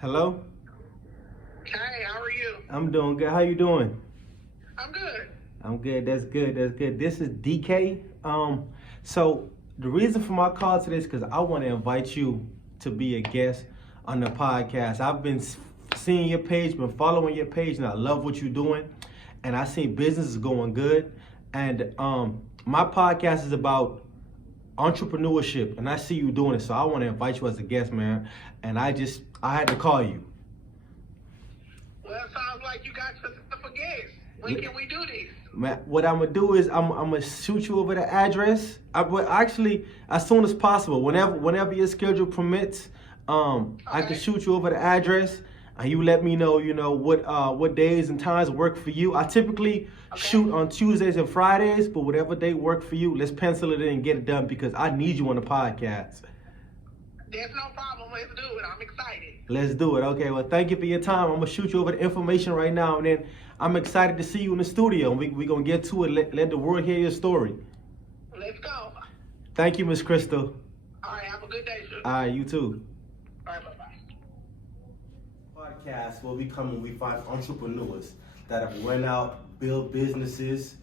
Hello? Hey, how are you? I'm doing good. How you doing? I'm good. I'm good. That's good. That's good. This is DK. So the reason for my call today is because I want to invite you to be a guest on the podcast. I've been seeing your page, been following your page, and I love what you're doing. And I see business is going good. And my podcast is about entrepreneurship, and I see you doing it. So I want to invite you as a guest, man. And I had to call you. Well, it sounds like you got yourself a guest. When can we do this? Man, what I'm gonna do is I'm gonna shoot you over the address. Actually, as soon as possible, whenever your schedule permits, I can shoot you over the address, and you let me know, what days and times work for you. I typically shoot on Tuesdays and Fridays, but whatever day work for you, let's pencil it in and get it done because I need you on the podcast. There's no problem. Let's do it. I'm excited. Let's do it. Okay. Well, thank you for your time. I'm gonna shoot you over the information right now, and then I'm excited to see you in the studio. We're gonna get to it. Let the world hear your story. Let's go. Thank you, Miss Crystal. All right. Have a good day, sir. All right, you too. All right. Bye-bye. Podcast where we come and we find entrepreneurs that have went out, built businesses,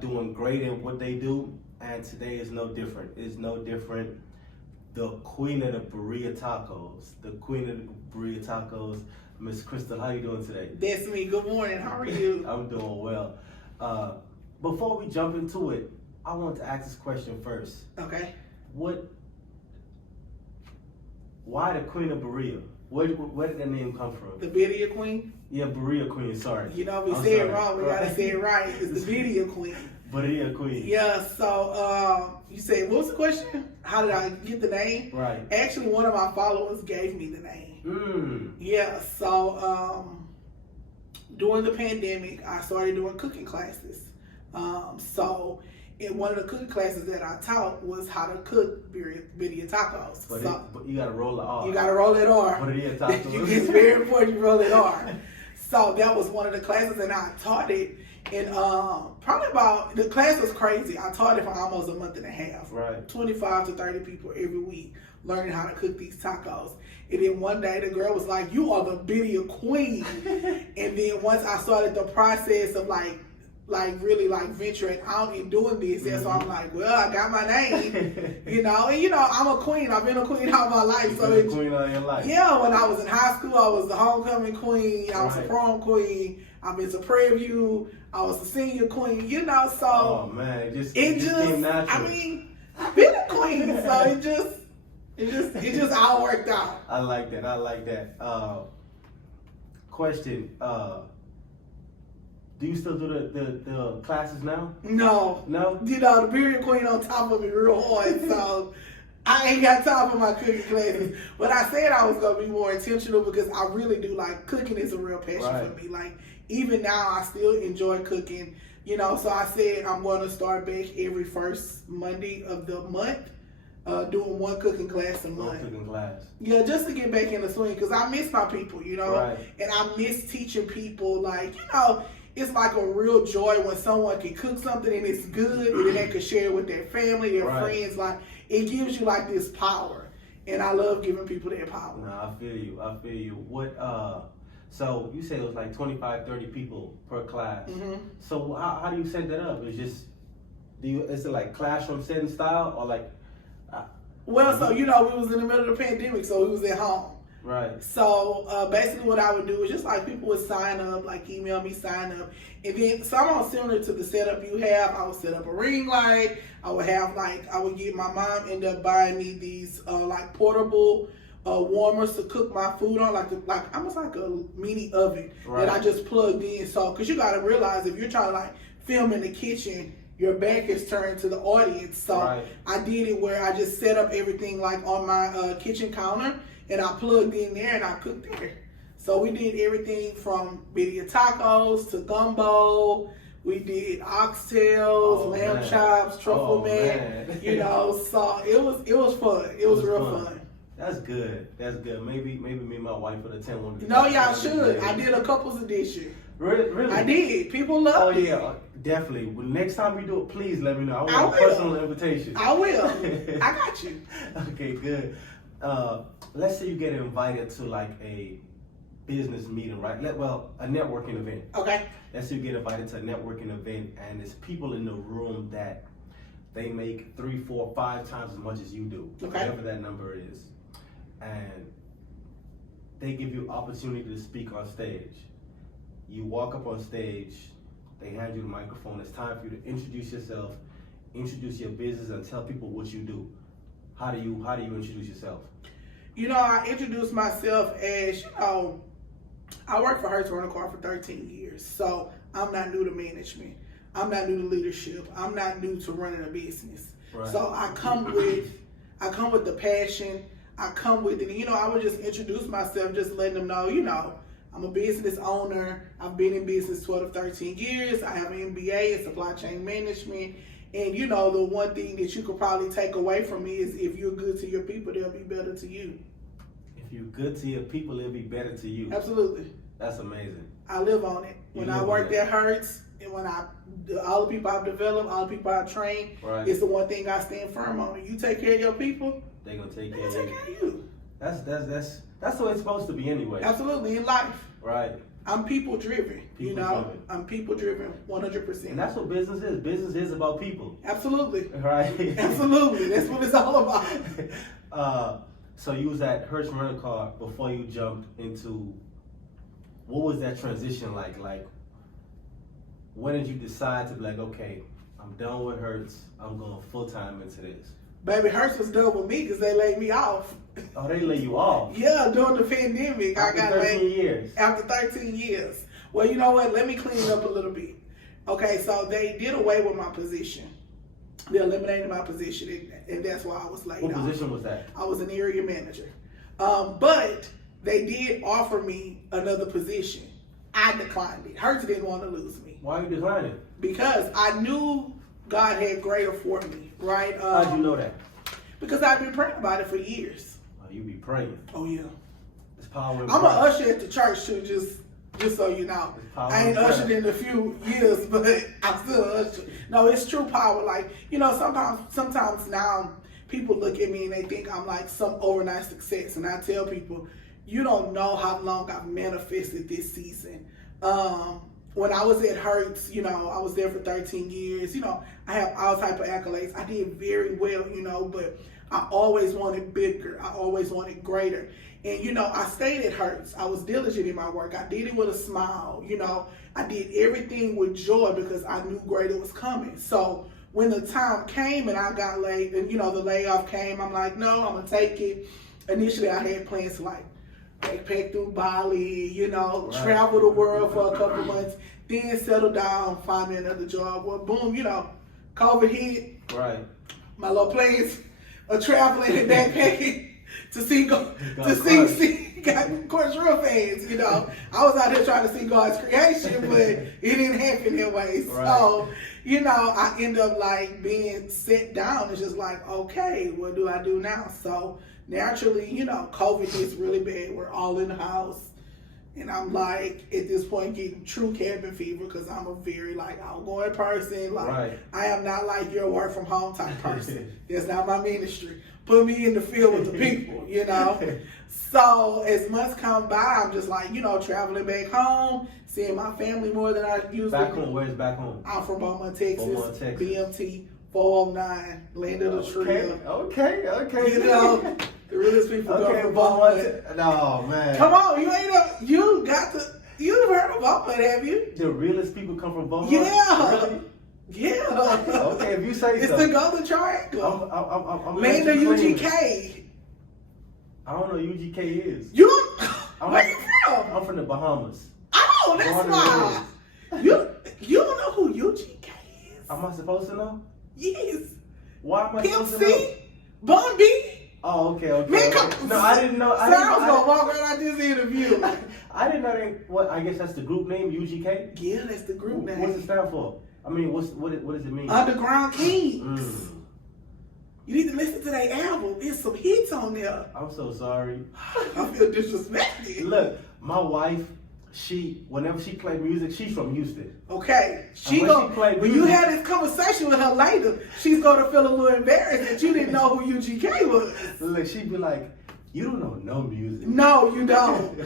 doing great in what they do, and today is no different. It's no different. The queen of the Birria tacos, Miss Crystal. How you doing today? That's me. Good morning. How are you? I'm doing well. Before we jump into it, I want to ask this question first. Okay. Why the queen of Birria? Where did that name come from? The Birria Queen? Yeah, Birria Queen, sorry. We say it wrong. We gotta say it right. It's the Birria Queen. Birria Queen. Yeah, so you say, what was the question? How did I get the name? Right. Actually, one of my followers gave me the name. Yeah, so during the pandemic, I started doing cooking classes. So in one of the cooking classes that I taught was how to cook birria tacos. But you gotta roll it R. You gotta roll it R. Birria tacos. It's very important you roll it R. So that was one of the classes, and I taught it. And the class was crazy. I taught it for almost a month and a half. Right. 25 to 30 people every week learning how to cook these tacos. And then one day the girl was like, "You are the Birria Queen." And then once I started the process of really venturing out and doing this, and so I'm like, well, I got my name, and I'm a queen. I've been a queen all my life. You've been a queen all your life. Yeah, when I was in high school, I was the homecoming queen. I was the prom queen. I've been to Prairie View. I was the senior queen. So oh man, it just came natural. I mean, I've been a queen, so it just all worked out. I like that. Question. Do you still do the classes now? No. The Birria Queen on top of me real hard, so I ain't got time for my cooking classes. But I said I was gonna be more intentional because I really do like cooking. Is a real passion for me. Like even now, I still enjoy cooking. So I said I'm going to start back every first Monday of the month, doing one cooking class a month. One cooking class. Yeah, just to get back in the swing because I miss my people, Right. And I miss teaching people. It's like a real joy when someone can cook something and it's good and then they can share it with their family, their friends. Like, it gives you like this power. And I love giving people that power. No, I feel you. So you said it was like 25, 30 people per class. Mm-hmm. So how do you set that up? Is it like classroom setting style or like? We was in the middle of the pandemic, so we was at home. Right. So basically what I would do is just like people would sign up, like email me, sign up. And then somewhat similar to the setup you have, I would set up a ring light. I would get my mom end up buying me these portable warmers to cook my food on, like almost like a mini oven that I just plugged in. So, cause you gotta realize if you're trying to film in the kitchen, your back is turned to the audience. So I did it where I just set up everything on my kitchen counter. And I plugged in there and I cooked there. So we did everything from birria tacos to gumbo. We did oxtails, lamb chops, truffle man. So it was fun. It was real fun. That's good. Maybe me and my wife would attend one of the y'all should. I did a couples edition. Really? I did. People loved it. Oh yeah, definitely. Well, next time we do it, please let me know. I want a personal invitation. I will. I got you. Okay, good. let's say you get invited to like a business meeting, right? A networking event. Okay. Let's say you get invited to a networking event and there's people in the room that they make 3, 4, 5 times as much as you do, Okay. whatever that number is. And they give you opportunity to speak on stage. You walk up on stage, they hand you the microphone. It's time for you to introduce yourself, introduce your business, and tell people what you do. How do you introduce yourself? I introduced myself as, I worked for Hertz Rental Car for 13 years, so I'm not new to management. I'm not new to leadership. I'm not new to running a business. Right. So I come with the passion. I come with it. I would just introduce myself, just letting them know, I'm a business owner. I've been in business 12 to 13 years. I have an MBA in supply chain management. And the one thing that you could probably take away from me is if you're good to your people, they'll be better to you. If you're good to your people, it'll be better to you. Absolutely. That's amazing. I live on it. When I worked at Hertz, and when all the people I've developed, all the people I've trained, Right. it's the one thing I stand firm on. You take care of your people, They're gonna take they're care gonna of take care you. of you. That's what it's supposed to be anyway. Absolutely, in life. Right. I'm people driven. People-driven. I'm people driven 100%. And that's what business is. Business is about people. Absolutely. Right. Absolutely. That's what it's all about. So you was at Hertz Rental Car before you jumped into. What was that transition like? Like, when did you decide to be like, okay, I'm done with Hertz. I'm going full time into this. Baby, Hertz was done with me because they laid me off. Oh, they lay you off. Yeah, during the pandemic, After I got 13 years. After 13 years. Well, you know what? Let me clean it up a little bit. Okay, so they did away with my position. They eliminated my position, and that's why I was laid off. What position was that? I was an area manager. But they did offer me another position. I declined it. Hertz didn't want to lose me. Why you declining? Because I knew God had greater for me, right? How'd you know that? Because I've been praying about it for years. Oh, you be praying. Oh, yeah. It's power in I'm prayer. an usher at the church, too, just so you know. I ain't ushered in a few years, but I'm still an usher. No, it's true power. Like, sometimes now people look at me and they think I'm like some overnight success. And I tell people, you don't know how long I've manifested this season. When I was at Hertz, I was there for 13 years. I have all type of accolades. I did very well, but I always wanted bigger. I always wanted greater. And, I stayed at Hertz. I was diligent in my work. I did it with a smile. I did everything with joy because I knew greater was coming. So when the time came and I got laid and, the layoff came, I'm like, no, I'm going to take it. Initially, I had plans to backpack through Bali, travel the world for a couple months, then settle down, find me another job. Well, boom, COVID hit. Right. My little plans of traveling and backpacking to see God's real fans, I was out here trying to see God's creation, but it didn't happen that way. Right. So, I end up being set down. It's just okay, what do I do now? So naturally, COVID hits really bad. We're all in the house. And I'm at this point getting true cabin fever because I'm a very outgoing person. Right. I am not your work from home type person. That's not my ministry. Put me in the field with the people, So as months come by, I'm just traveling back home, seeing my family more than I usually Back do. home, where's back home? I'm from Beaumont, Texas. Beaumont, Texas. BMT 409, land of the tree. Okay. The realest people go from Beaumont. Beaumont. No, man. Come on, you've heard of Beaumont, have you? The realest people come from Beaumont? Yeah. Really? Yeah. Okay, if you say it's so. the Golden Triangle. I'm land of UGK. I don't know what UGK is. Where you from? I'm from the Bahamas. Oh, that's why. You don't know who UGK is? Am I supposed to know? Yes. Why am I Pimp supposed to know? C? Bun B? Oh, okay. Man, come. No, I didn't know. I was gonna walk right out this interview. I didn't know that. What? I guess that's the group name, UGK. Yeah, that's the group name. What's it stand for? I mean, what does it mean? Underground Kings. You need to listen to that album. There's some hits on there. I'm so sorry. I feel disrespected. Look, my wife, whenever she play music, she's from Houston. Okay. When you have this conversation with her later, she's gonna feel a little embarrassed that you didn't know who UGK was. Look, she'd be like, You don't know no music. No, you don't.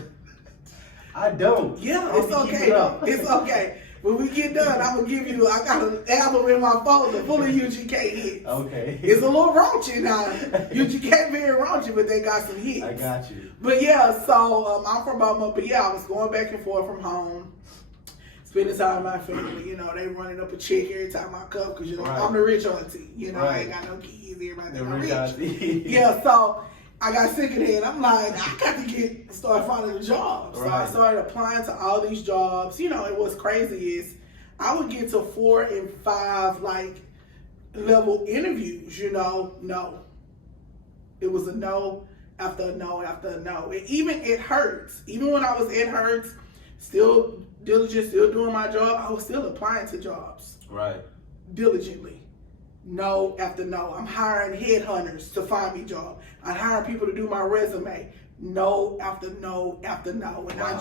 I don't. Yeah, it's okay. It's okay. When we get done, I'm gonna give you. I got an album in my folder full of UGK hits. Okay. It's a little raunchy now. UGK very raunchy, but they got some hits. I got you. But yeah, so I'm from Baltimore. But yeah, I was going back and forth from home, spending time with my family. You know, they running up a check every time I come because I'm the rich auntie. You know, I ain't got no kids. Everybody think I'm rich. Auntie. Yeah, so I got sick of that. I'm like, I got to start finding a job. So I started applying to all these jobs. You know, and what's crazy is I would get to 4 and 5 like level interviews. You know, no. It was a no after a no after a no. And even at Hertz, even when I was at Hertz, still diligent, still doing my job, I was still applying to jobs. Right. Diligently. No after no. I'm hiring headhunters to find me jobs. I'm hiring people to do my resume. No after no after no. And I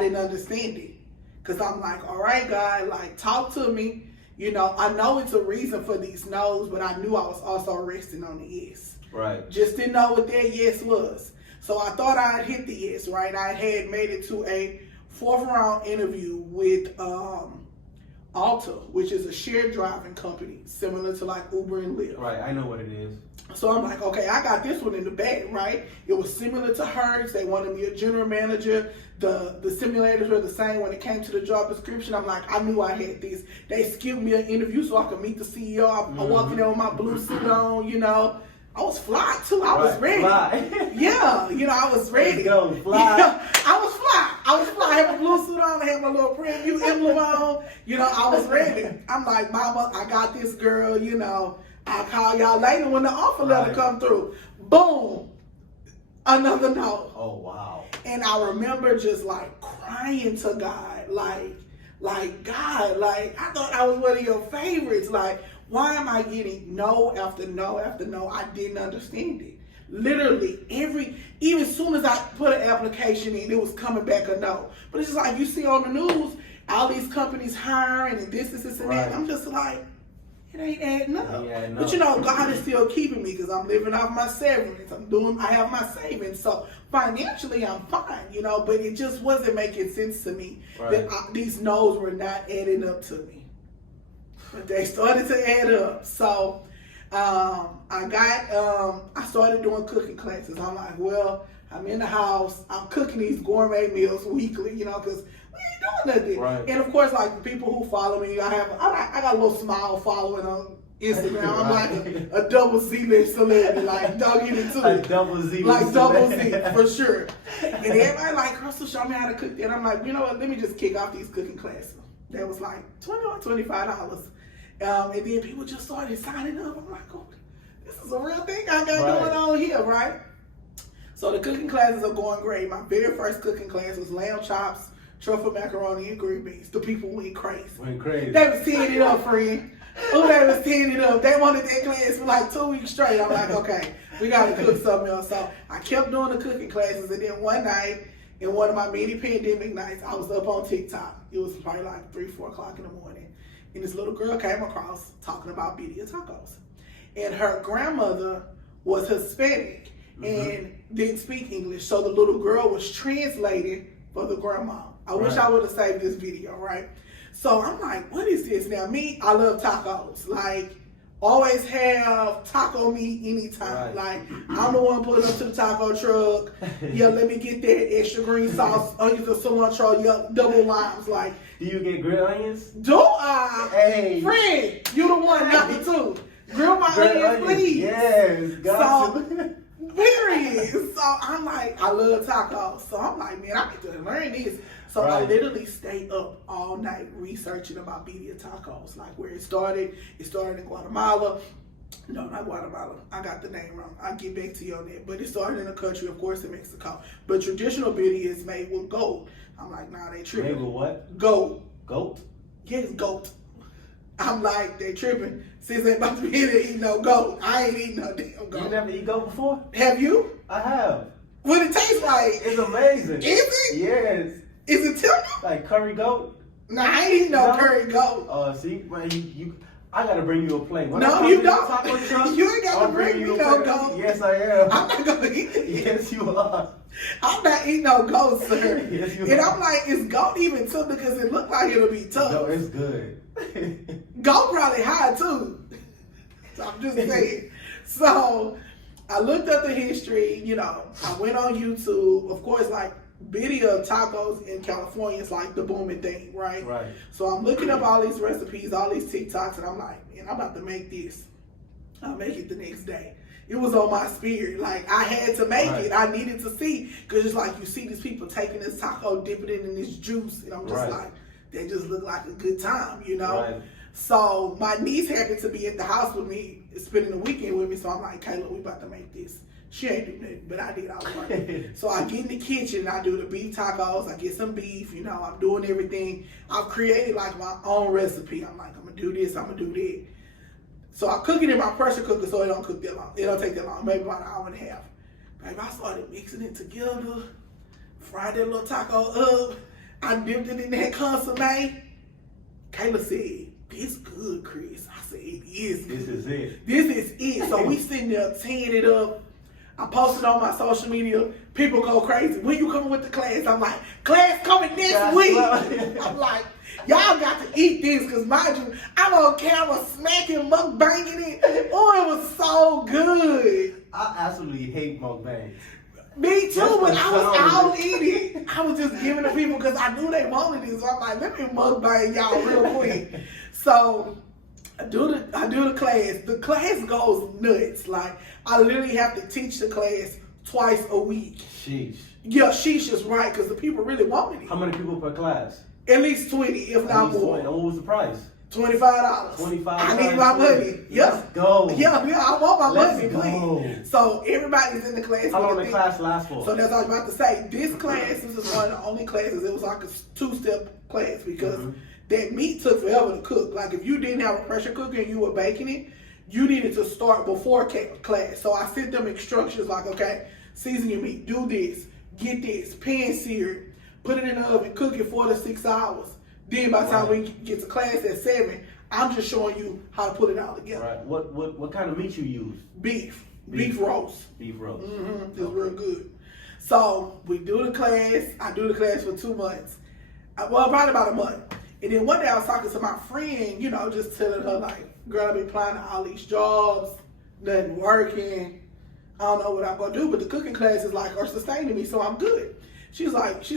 didn't understand it. Because I'm like, all right, God, like, talk to me. You know, I know it's a reason for these no's, but I knew I was also resting on the yes. Right. Just didn't know what that yes was. So I thought I had hit the yes, right? I had made it to a 4th round interview with Alta, which is a shared driving company, similar to like Uber and Lyft. Right, I know what it is. So I'm like, okay, I got this one in the bag, right? It was similar to Hertz. They wanted me a general manager. The simulators were the same when it came to the job description. I'm like, I knew I had this. They skipped me an interview so I could meet the CEO. I walked in there with my blue suit on, you know. I was fly too. I was ready. Fly. Yeah, you know, I was ready. Let's go, fly. Yeah, I was fly. I had my blue suit on. I had my little preview emblem on. You know, I was ready. I'm like, Mama, I got this girl. You know, I'll call y'all later when the offer letter come through. Boom. Another no. Oh, wow. And I remember just like crying to God, like God, like I thought I was one of your favorites. Like, why am I getting no after no after no? I didn't understand it. Literally even as soon as I put an application in, it was coming back a no. But it's just like you see on the news, all these companies hiring and this and that. I'm just like, it ain't adding up. But you know, God is still keeping me because I'm living off my severance. I have my savings. So financially, I'm fine, you know, but it just wasn't making sense to me that these no's were not adding up to me. But they started to add up. So I started doing cooking classes. I'm like, well, I'm in the house. I'm cooking these gourmet meals weekly, you know, because we ain't doing nothing. Right. And of course, like the people who follow me, I got a little smile following on Instagram. I'm like a double Z-list celebrity. Like, don't get into it. A double Z. Like double Z, for sure. And everybody like, Crystal, show me how to cook. And I'm like, you know what? Let me just kick off these cooking classes. That was like $20 or $25. And then people just started signing up. I'm like, oh, this is a real thing I got going on here, right? So the cooking classes are going great. My very first cooking class was lamb chops, truffle macaroni, and green beans. The people went crazy. They was tearing it up, friend. Oh, they was tearing it up. They wanted that class for like 2 weeks straight. I'm like, okay, we got to cook something else. So I kept doing the cooking classes. And then one night, in one of my mini pandemic nights, I was up on TikTok. It was probably like 3, 4 o'clock in the morning. And this little girl came across talking about Birria tacos. And her grandmother was Hispanic and didn't speak English. So the little girl was translating for the grandma. I wish I would have saved this video, right? So I'm like, what is this? Now, me, I love tacos. Like, always have taco meat anytime. Like, I'm the one pulling up to the taco truck. Yeah, let me get that extra green sauce, onions and cilantro, yeah, double limes. Like, do you get grilled onions? Do I? Hey. Friend, you the one, not the two. Grill my onions, please. Yes, got you. Period. So I'm like, I love tacos. So I'm like, man, I need to learn this. So I literally stayed up all night researching about Birria tacos, like where it started. It started in Guatemala. No, not Guatemala. I got the name wrong. I'll get back to you on that. But it started in the country, of course, in Mexico. But traditional Birria is made with goat. I'm like, nah, they tripping. Made with what? Goat. Goat? Yes, goat. I'm like, they tripping. Since they about to be here to eat no goat. I ain't eating no damn goat. You never eat goat before? Have you? I have. What it tastes like? It's amazing. Is it? Yes. Is it tender? Like curry goat? Nah, I ain't eating no curry goat. See, man, I gotta bring you a plate. When No, I come you to the don't. taco truck, You ain't gotta I'll bring me you a no plate. goat. Yes, I am. I'm not gonna eat it. Yes, you are. I'm not eating no goat, sir. Yes, you And are. I'm like, is goat even tender? Because it looked like it'll be tough. No, it's good. Goat probably high too. So I'm just saying. So I looked up the history, you know, I went on YouTube. Of course, like Birria tacos in California is like the booming thing, right? Right. So I'm looking up all these recipes, all these TikToks, and I'm like, man, I'm about to make this. I'll make it the next day. It was on my spirit. Like, I had to make it. I needed to see. Because it's like you see these people taking this taco, dipping it in this juice. And I'm just like, they just look like a good time, you know? Right. So my niece happened to be at the house with me, spending the weekend with me. So I'm like, Kayla, we about to make this. She ain't do nothing, but I did all the work. So I get in the kitchen, I do the beef tacos, I get some beef, you know, I'm doing everything. I've created like my own recipe. I'm like, I'm gonna do this, I'm gonna do that. So I cook it in my pressure cooker so it don't cook that long. It don't take that long, maybe about an hour and a half. Babe, I started mixing it together, fried that little taco up. I dipped it in that consomme. Kayla said, this good, Chris. I said, it is good. This is it. This is it. So we sitting there tearing it up. I posted on my social media. People go crazy. When you coming with the class? I'm like, class coming next week. I'm like, y'all got to eat this, because mind you, I'm on camera smacking, mukbanging it. Oh, it was so good. I absolutely hate mukbangs. Me too, but I was all out eating. I was just giving the people because I knew they wanted it. So I'm like, let me mukbang y'all real quick. So I do the class. The class goes nuts. Like, I literally have to teach the class twice a week. Sheesh. Yeah, she's just right, because the people really wanted it. How many people per class? At least 20, if not more. 20. What was the price? $25. $25. I need my money. Yeah. Let's go. Yeah, I want my money, Let's go. please. So everybody's in the class. How long the class last for? So that's what I was about to say. This class, this is one of the only classes. It was like a two-step class, because that meat took forever to cook. Like, if you didn't have a pressure cooker and you were baking it, you needed to start before class. So I sent them instructions like, okay, season your meat, do this, get this, pan sear it, put it in the oven, cook it 4 to 6 hours. Then by the time we get to class at 7, I'm just showing you how to put it all together. Right. What kind of meat you use? Beef roast. Beef roast. It's real good. So we do the class. I do the class for 2 months. Well, probably about a month. And then one day I was talking to my friend, you know, just telling her like, girl, I've been applying to all these jobs, nothing working. I don't know what I'm gonna do, but the cooking classes like are sustaining me, so I'm good. She's like,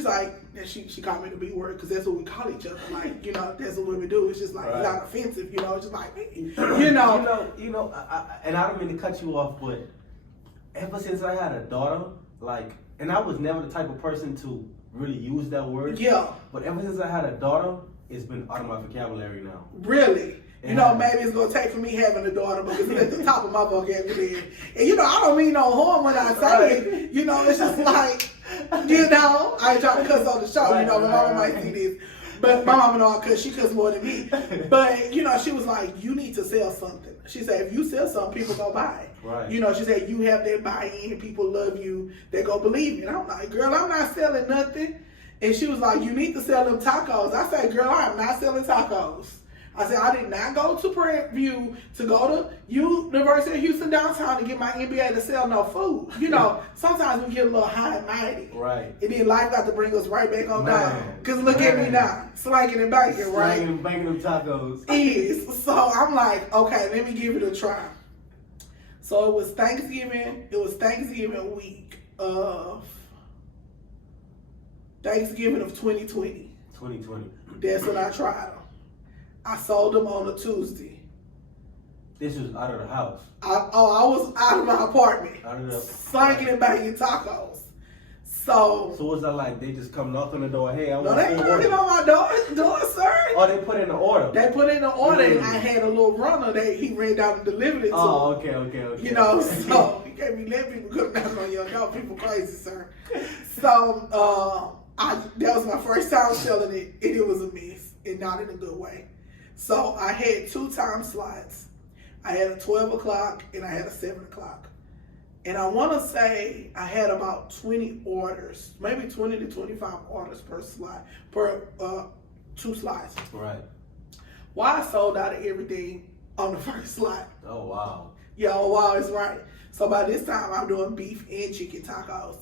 and she called me the B word, because that's what we call each other. Like, you know, that's what women do. It's just like, it's not offensive, you know. It's just like, you know. And I don't mean to cut you off, but ever since I had a daughter, like, and I was never the type of person to really use that word. Yeah. But ever since I had a daughter, it's been out of my vocabulary now. Really? You know, maybe it's going to take for me having a daughter, because it's at the top of my vocabulary. And, you know, I don't mean no harm when I say it. You know, it's just like, you know, I ain't trying to cuss on the show. You know, my mama might see this. But my mama know I cuss. She cuss more than me. But, you know, she was like, you need to sell something. She said, if you sell something, people go buy it. Right. You know, she said, you have that buy-in and people love you. They go believe me. And I'm like, girl, I'm not selling nothing. And she was like, you need to sell them tacos. I said, girl, I am not selling tacos. I said, I did not go to Prairie View to go to University of Houston downtown to get my MBA to sell no food. You know, sometimes we get a little high and mighty. Right. And then life got to bring us right back on down. Because look at me now, slanking and banking, right? Slanking and banking them tacos. So I'm like, okay, let me give it a try. So it was Thanksgiving week of Thanksgiving of 2020. 2020. That's when I tried them. I sold them on a Tuesday. This was out of the house. I was out of my apartment. Slanging and banging tacos. So what's that like? They just come knock on the door, hey, I want they knocking on my door, sir. Oh, they put in the order. They put in the order, and I had a little runner that he ran down and delivered it to. Oh, okay. You know, so you can't be letting people come down on your door. People crazy, sir. So that was my first time selling it, and it was a mess, and not in a good way. So I had 2 time slots. I had a 12 o'clock and I had a 7 o'clock. And I want to say I had about 20 orders, maybe 20 to 25 orders per slot, per 2 slots. Right. Why I sold out of everything, on the first slot. Oh, wow. Yeah, oh wow, it's right. So by this time, I'm doing beef and chicken tacos.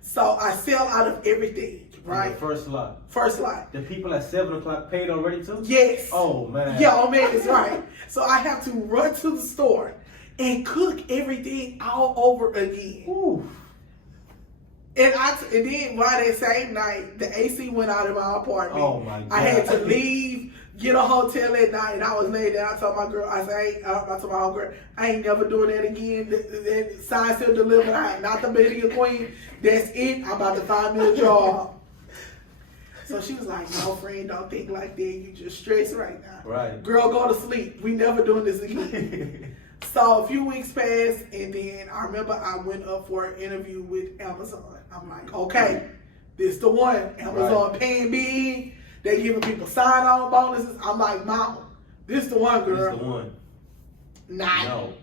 So I sell out of everything, right? The first lot. First slot. The people at 7 o'clock paid already too? Yes. Oh, man. Yeah, oh man, it's right. So I have to run to the store and cook everything all over again. Ooh. And then by that same night, the AC went out in my apartment. Oh, my God. I had to leave, get a hotel at night, and I was laying down. I told my girl, I told my homegirl, I ain't never doing that again. That sign still delivered. I am not the media queen. That's it. I'm about to find me a job. So she was like, no, friend, don't think like that. You just stressed right now. Right. Girl, go to sleep. We never doing this again. So a few weeks passed, and then I remember I went up for an interview with Amazon. I'm like, okay, this the one. Amazon paying big. They giving people sign-on bonuses. I'm like, mama, this the one, girl. This the one. Not No.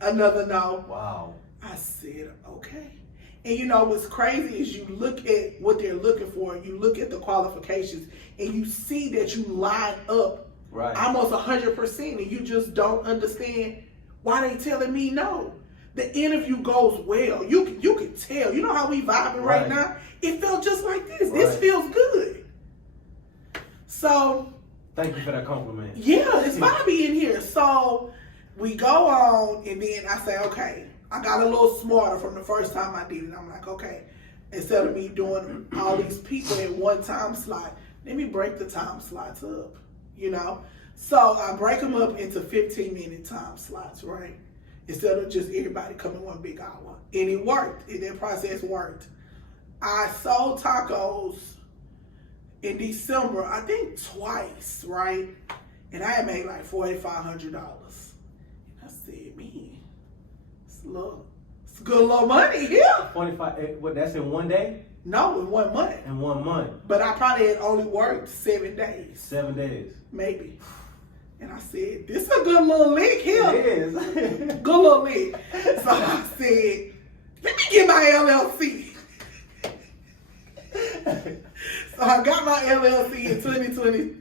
another no. Wow. I said, okay. And you know what's crazy is you look at what they're looking for, and you look at the qualifications, and you see that you line up Right. almost 100%, and you just don't understand why they telling me no. The interview goes well. You can tell. You know how we vibing right now? It felt just like this. This Right. feels good. So Thank you for that compliment. yeah, it's vibey in here. So we go on, and then I say, okay, I got a little smarter from the first time I did it. I'm like, okay, instead of me doing all these people in one time slot, let me break the time slots up, you know? So I break them up into 15-minute time slots, right? Instead of just everybody coming one big hour. And it worked. That process worked. I sold tacos in December, I think twice, right? And I had made like $4,500. And I said, man, it's a good little money here. 45, what, that's in one day? No, in 1 month. In 1 month. But I probably had only worked 7 days. 7 days. Maybe. And I said, this is a good little lick here. It is. Good little lick. So I said, let me get my LLC. So I got my LLC in 2020.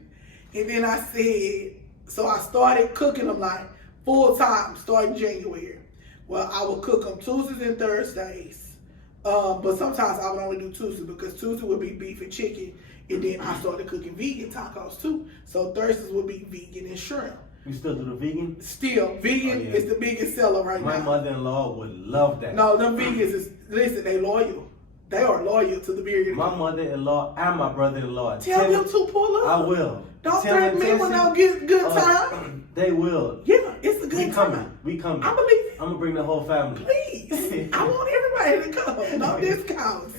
And then I said, so I started cooking them like full time starting January. Well, I would cook them Tuesdays and Thursdays. But sometimes I would only do Tuesdays because Tuesday would be beef and chicken. And then I started cooking vegan tacos too. So Thursdays would be vegan and shrimp. You still do the vegan? Still, vegan is the biggest seller right now. My mother-in-law would love that. No, them vegans is, listen, they loyal. They are loyal to the Birria. My mother-in-law and my brother-in-law. Tell them to pull up. I will. Don't threaten me when I get good time. They will. Yeah, it's a good time. We coming. I believe it. I'm going to bring the whole family. Please. I want everybody to come. No discounts.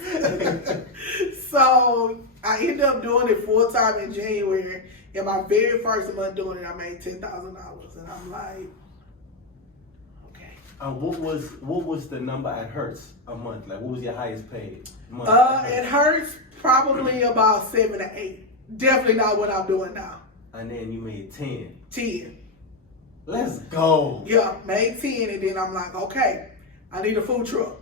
So I ended up doing it full time in January. In my very first month doing it, I made $10,000. And I'm like, okay. What was the number at Hertz a month? Like, what was your highest paid month? It hurts probably about 7 to 8. Definitely not what I'm doing now. And then you made 10. 10. Let's go. Yeah, made 10, and then I'm like, okay, I need a food truck.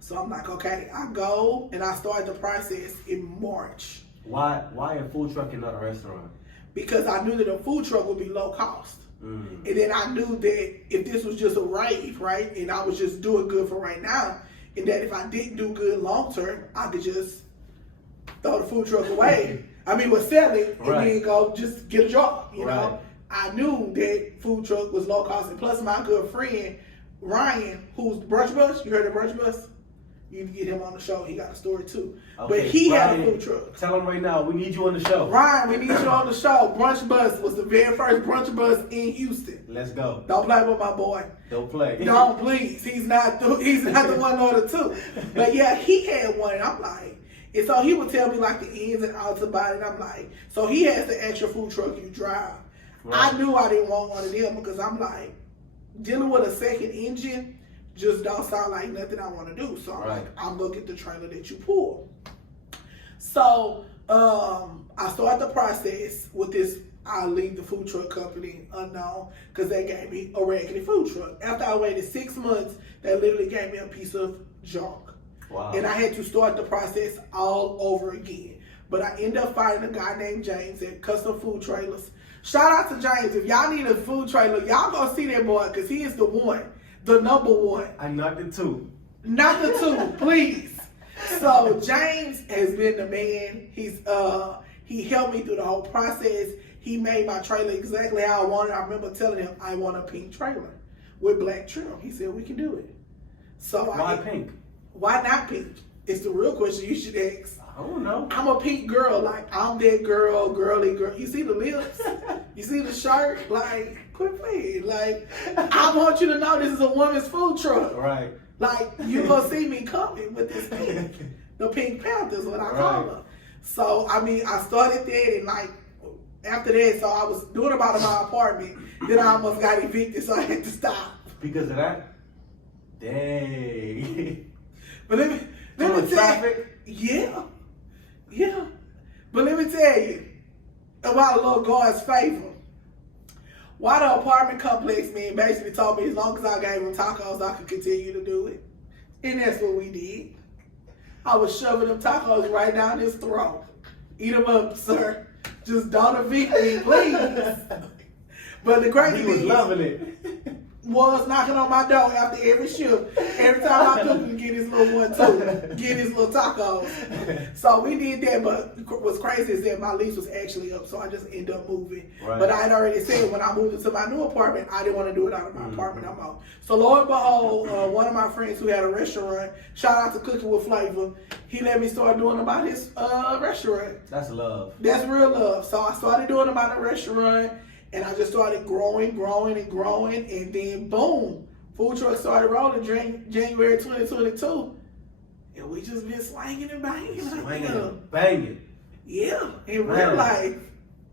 So I'm like, okay, I go and I start the process in March. Why a food truck and not a restaurant? Because I knew that a food truck would be low cost. And then I knew that if this was just a rave, right, and I was just doing good for right now, and that if I didn't do good long term, I could just throw the food truck away. Sell it and then go just get a job, you know? I knew that food truck was low cost, and plus my good friend, Ryan, who's Brunch Bus, you heard of Brunch Bus? You need to get him on the show. He got a story too. Okay, but he Ryan, had a food truck. Tell him right now, we need you on the show. Ryan, we need you on the show. Brunch Bus was the very first brunch bus in Houston. Let's go. Don't play with my boy. Don't play. Don't, please. He's not the one or the two. But yeah, he had one, and I'm like, and so he would tell me like the ins and outs about it. And I'm like, so he has the extra food truck you drive. Right. I knew I didn't want one of them because I'm like, dealing with a second engine just don't sound like nothing I want to do. So I'm like, I'm gonna get the trailer that you pull. So I start the process with this. I leave the food truck company unknown because they gave me a regular food truck. After I waited 6 months, they literally gave me a piece of junk. Wow. And I had to start the process all over again. But I ended up finding a guy named James at Custom Food Trailers. Shout out to James. If y'all need a food trailer, y'all go see that boy because he is the one, the number one. I'm not the two. Not the two, please. So James has been the man. He helped me through the whole process. He made my trailer exactly how I wanted. I remember telling him I want a pink trailer with black trim. He said we can do it. So Why pink? Why not pink? It's the real question you should ask. I don't know. I'm a pink girl. Like, I'm that girl, girly girl. You see the lips? You see the shirt? Like, quit playing. Like, I want you to know this is a woman's food truck. Right. Like, you gonna see me coming with this pink. The Pink Panther is what I call her. So, I mean, I started that and like, after that, so I was doing about my apartment. Then I almost got evicted, so I had to stop. Because of that? Dang. But let me tell you. Yeah. But let me tell you about a little God's favor. Why the apartment complex man basically told me as long as I gave him tacos, I could continue to do it. And that's what we did. I was shoving them tacos right down his throat. Eat them up, sir. Just don't evict me, please. But the crazy thing was loving it. Was knocking on my door after every shift. Every time I took him to get his little one too, get his little tacos. So we did that, but what's crazy is that my lease was actually up, so I just ended up moving. Right. But I had already said when I moved into my new apartment, I didn't want to do it out of my apartment no more. So lo and behold, one of my friends who had a restaurant, shout out to Cooking with Flavor, he let me start doing about his restaurant. That's love. That's real love. So I started doing about the restaurant. And I just started growing, and then boom, food truck started rolling January 2022, and we just been swinging and banging. Swinging and banging. Yeah, in real life.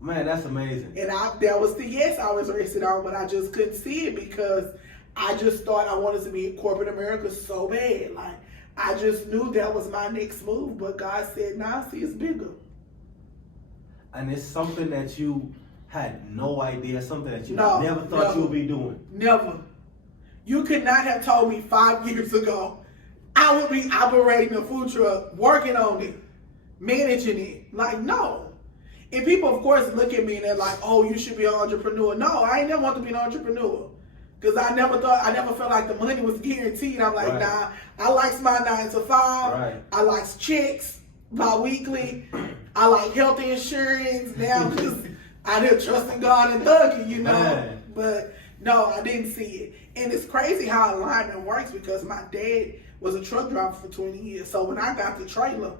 Man, that's amazing. And that was the yes I was arrested on, but I just couldn't see it because I just thought I wanted to be in corporate America so bad. Like, I just knew that was my next move, but God said, nah, see, it's bigger. And it's something that you had no idea, something that you never thought you would be doing. Never. You could not have told me 5 years ago I would be operating a food truck, working on it, managing it. Like, no. And people, of course, look at me and they're like, oh, you should be an entrepreneur. No, I ain't never want to be an entrepreneur. Because I never felt like the money was guaranteed. I'm like, nah, I like my 9 to 5. Right. I like checks bi-weekly. I like health insurance now because I didn't trust in God and thugging, you know. Man. But no, I didn't see it. And it's crazy how alignment works because my dad was a truck driver for 20 years. So when I got the trailer,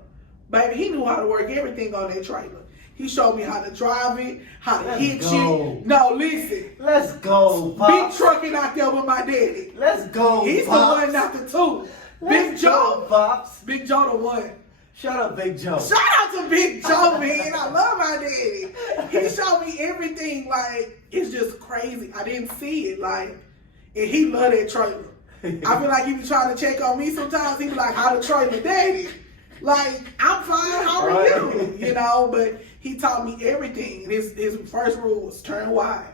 baby, he knew how to work everything on that trailer. He showed me how to drive it, how to hit you. No, listen. Let's go, Pops. Big trucking out there with my daddy. Let's go, He's Pops. the one, not the two. Let's Big Joe. go, Pops. Big Joe the one. Shout out Big Joe. Shout out to Big Joe, man. I love my daddy. He showed me everything. Like, it's just crazy. I didn't see it. Like, and he loved that trailer. I feel like he be trying to check on me sometimes. He be like, how the trailer, daddy? Like, I'm fine. How are you? You know, but he taught me everything. His first rule was turn wide.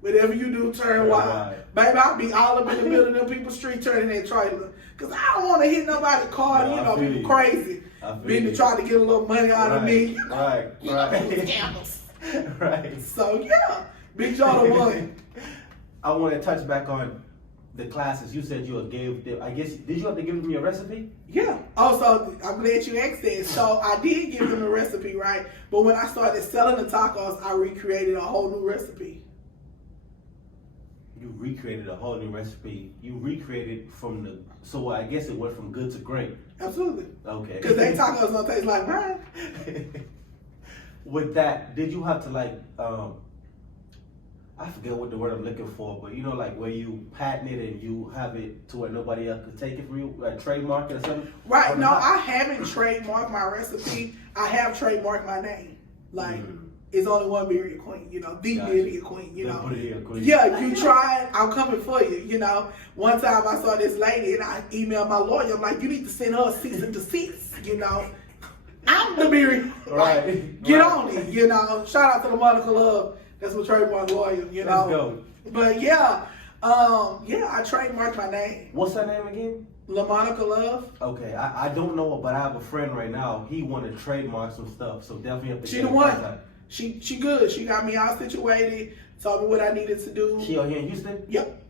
Whatever you do, turn wide. Baby, I'll be all up in the middle of them people's street turning that trailer. Because I don't want to hit nobody's car. You know, people crazy. Being to try to get a little money out of me. You know, Right. Right. So, yeah. Big Joe the one. I want to touch back on the classes. You said you gave them, I guess, did you have to give them your recipe? Yeah. Oh, so I'm glad you asked that. So I did give them a recipe, right? But when I started selling the tacos, I recreated a whole new recipe. You recreated a whole new recipe. You recreated so I guess it went from good to great. Absolutely. Okay. Because they tacos don't taste like mine. With that, did you have to like, I forget what the word I'm looking for, but you know, like where you patent it and you have it to where nobody else could take it from you, like trademark it or something? Right. No, I haven't trademarked my recipe. I have trademarked my name. Like, it's only one Birria Queen, you know, the Birria Queen, you know. Yeah, you tried, I'm coming for you, you know. One time I saw this lady and I emailed my lawyer, I'm like, you need to send her a cease and desist, you know. I'm the Birria. Like, get on it, you know. Shout out to the Monica Love. That's my trademark lawyer, you know. Let's go. But yeah, I trademarked my name. What's her name again? LaMonica Love. Okay, I don't know, but I have a friend right now. He wanted to trademark some stuff, so definitely have to She get the in one. contact. She good. She got me all situated, told me what I needed to do. She out here in Houston? Yep.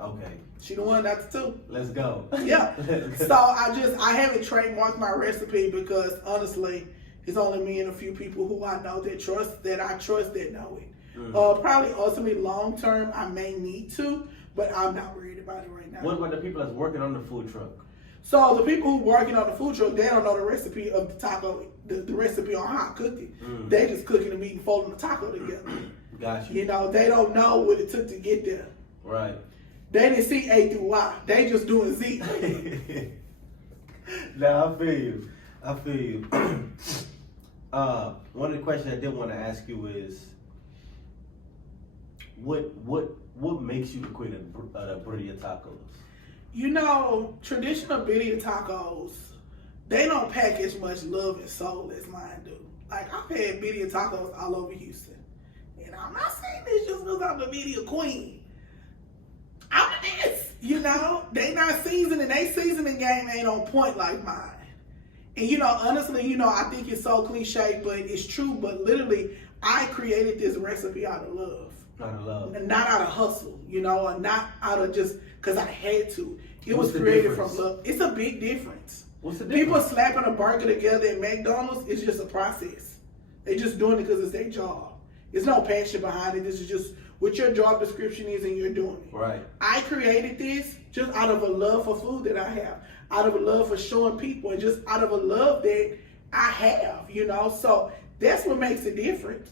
Okay. She the one, not the two. Let's go. Yeah. So I haven't trademarked my recipe because honestly, it's only me and a few people who I know that I trust that know it. Mm-hmm. Probably ultimately long term I may need to, but I'm not worried about it right now. What about the people that's working on the food truck? So the people who working on the food truck, they don't know the recipe of the taco, the recipe on how I cook it. They just cooking the meat and folding the taco together. Gotcha. You know, they don't know what it took to get there. Right. They didn't see A through Y. They just doing Z. Nah, I feel you. One of the questions I did want to ask you is, what makes you quit the Birria tacos? You know, traditional Birria tacos, they don't pack as much love and soul as mine do. Like, I've had Birria tacos all over Houston. And I'm not saying this just because I'm the Birria queen. I'm this. You know, they not seasoning. They seasoning game ain't on point like mine. And, you know, honestly, you know, I think it's so cliche, but it's true. But literally, I created this recipe out of love. Out of love. And not out of hustle, you know, or not out of just because I had to. It What's was created difference? from love. It's a big difference. What's the difference? People slapping a burger together at McDonald's is just a process. They just doing it because it's their job. There's no passion behind it. This is just what your job description is and you're doing it. Right. I created this just out of a love for food that I have, out of a love for showing people, and just out of a love that I have, you know. So that's what makes it different.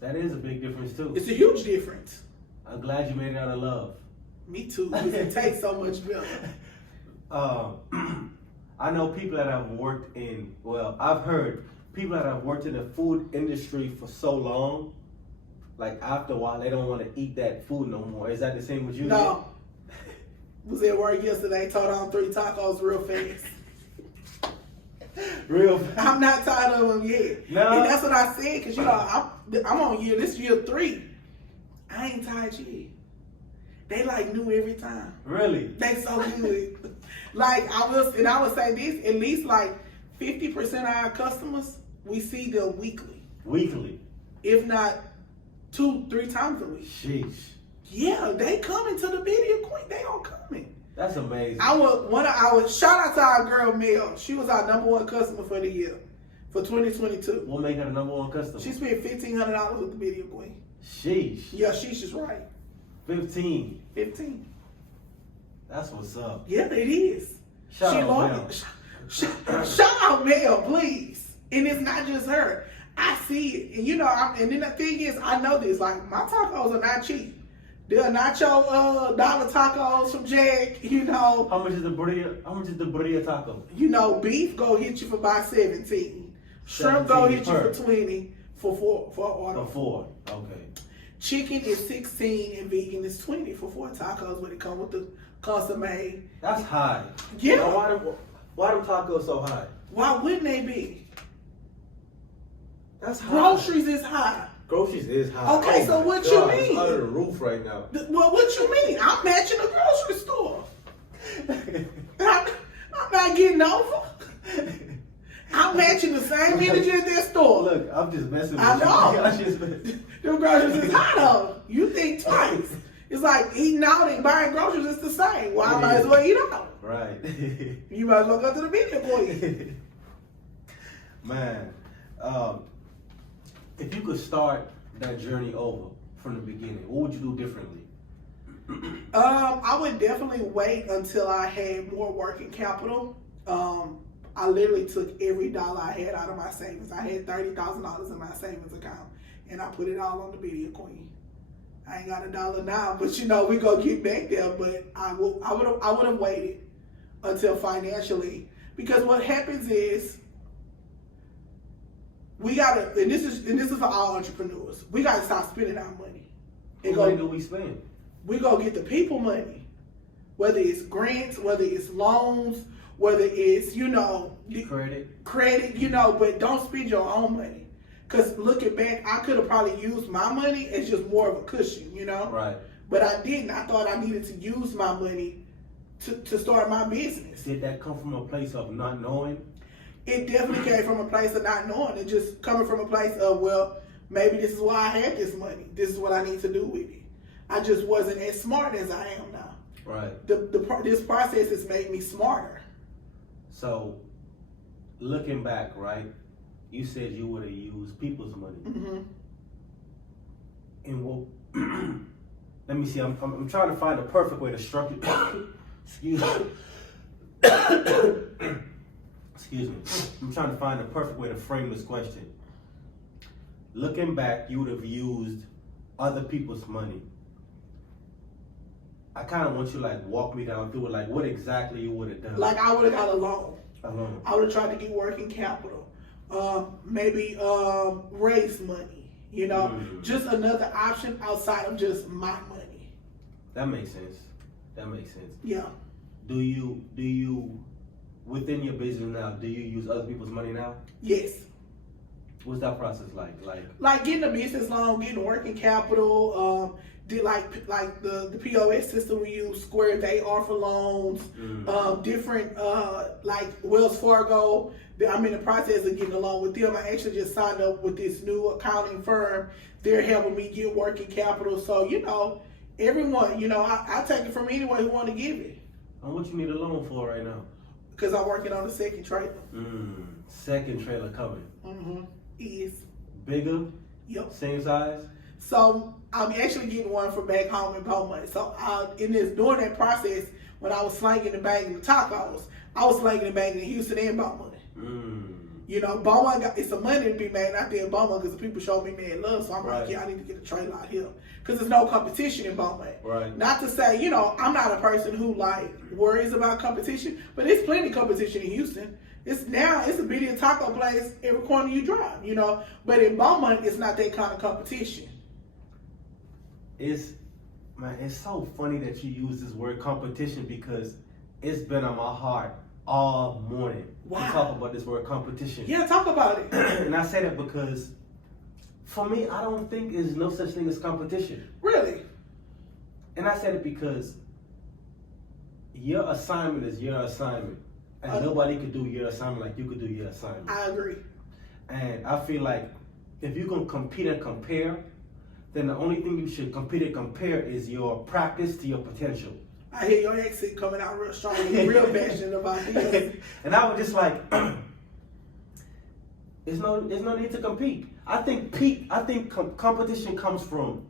That is a big difference too. It's a huge difference. I'm glad you made it out of love. Me too, because it tastes so much better. I know people that have worked I've heard people that have worked in the food industry for so long, like after a while, they don't want to eat that food no more. Is that the same with you? No. Was at work yesterday, told on 3 tacos real fast. Real? I'm not tired of them yet. No. And that's what I said, because, you know, I'm on year 3. I ain't tired yet. They like new every time. Really? They so good. Like, I would say this, at least like 50% of our customers, we see them weekly. Weekly? If not 2-3 times a week. Sheesh. Yeah, they coming to the Birria Queen. They all coming. That's amazing. I would shout out to our girl Mel. She was our #1 customer for the year, for 2022. What made her the #1 customer? She spent $1,500 with the Birria Queen. Sheesh. Yeah, she's just right. 15. 15. That's what's up. Yeah, it is. Shout she out loved it. Shout out Mel, please. And it's not just her. I see it, and you know, and then the thing is, I know this. Like, my tacos are not cheap. They're not your dollar tacos from Jack. You know. How much is the Birria taco? You know, beef go hit you for about 17. Shrimp go hit you for 20 for order. For 4. Okay. Chicken is 16 and vegan is 20 for 4 tacos, but it come with the consomme. That's high. Yeah. Now, why them tacos so high? Why wouldn't they be? That's high. Groceries is high. Groceries is high. Okay, so my what God, you it's mean? under the roof right now. Well, what you mean? I'm matching the grocery store. I'm not getting over. I'm matching the same energy at that store. Look, I'm just messing with I you. know. I'm just Them groceries is high though. You think twice. It's like eating out and buying groceries is the same. Well, I might as well eat out. Right. You might as well go to the Birria Queen. Man, if you could start that journey over from the beginning, what would you do differently? I would definitely wait until I had more working capital. I literally took every dollar I had out of my savings. I had $30,000 in my savings account, and I put it all on the Birria Queen. I ain't got a dollar now, but you know we gonna get back there. But I would have waited until financially, because what happens is we gotta, and this is for all entrepreneurs. We gotta stop spending our money. What money do we spend? We go get the people money, whether it's grants, whether it's loans, whether it's, you know, credit, you know, but don't spend your own money. Because looking back, I could have probably used my money as just more of a cushion, you know? Right. But I didn't. I thought I needed to use my money to start my business. Did that come from a place of not knowing? it definitely came from a place of not knowing and just coming from a place of, well, maybe this is why I had this money. This is what I need to do with it. I just wasn't as smart as I am now. Right. This process has made me smarter. So, looking back, right, you said you would have used people's money. Mm-hmm. And well, let me see, I'm trying to find the perfect way to structure. Excuse me. Excuse me. I'm trying to find the perfect way to frame this question. Looking back, you would have used other people's money. I kind of want you to like walk me down through it, like what exactly you would have done. Like I would have got a loan. A loan. I would have tried to get working capital. Maybe raise money. You know, just another option outside of just my money. That makes sense. That makes sense. Yeah. Do you within your business now, do you use other people's money now? Yes. What's that process like? Like getting a business loan, getting working capital, did like the POS system we use, Square, they offer loans, different like Wells Fargo. I'm in the process of getting a loan with them. I actually just signed up with this new accounting firm. They're helping me get working capital. So, you know, everyone, you know, I take it from anyone who want to give it. And what you need a loan for right now? Because I'm working on the second trailer. Second trailer coming. Is. Bigger? Yep. Same size? So I'm actually getting one from back home in Beaumont. So during that process, when I was slanging and banging the tacos, I was slanging and banging in Houston and Beaumont. You know, Beaumont it's some money to be made out there in Beaumont because the people show me mad love. So I'm like, yeah, I need to get a trailer out here because there's no competition in Beaumont. Right. Not to say, you know, I'm not a person who like worries about competition, but there's plenty of competition in Houston. It's a Birria taco place every corner you drive, you know. But in Beaumont, it's not that kind of competition. It's so funny that you use this word competition because it's been on my heart all morning to talk about this word competition. Yeah, talk about it. And I say that because for me, I don't think there's no such thing as competition. Really? And I said it because your assignment is your assignment. And nobody could do your assignment like you could do your assignment. I agree. And I feel like if you're going to compete and compare, then the only thing you should compete and compare is your practice to your potential. I hear your accent coming out real strong. You're real passionate about this. And I was just like, there's no need to compete. I think competition comes from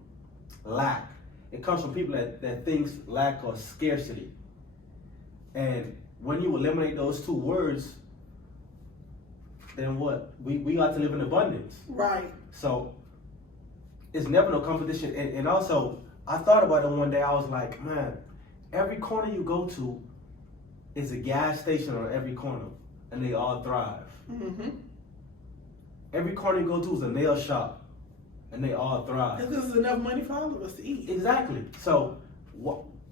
lack. It comes from people that thinks lack or scarcity. And when you eliminate those two words, then what? We got to live in abundance. Right. So it's never no competition. And also, I thought about it one day. I was like, man, every corner you go to is a gas station on every corner, and they all thrive. Every corner you go to is a nail shop, and they all thrive. Because there's enough money for all of us to eat. Exactly. So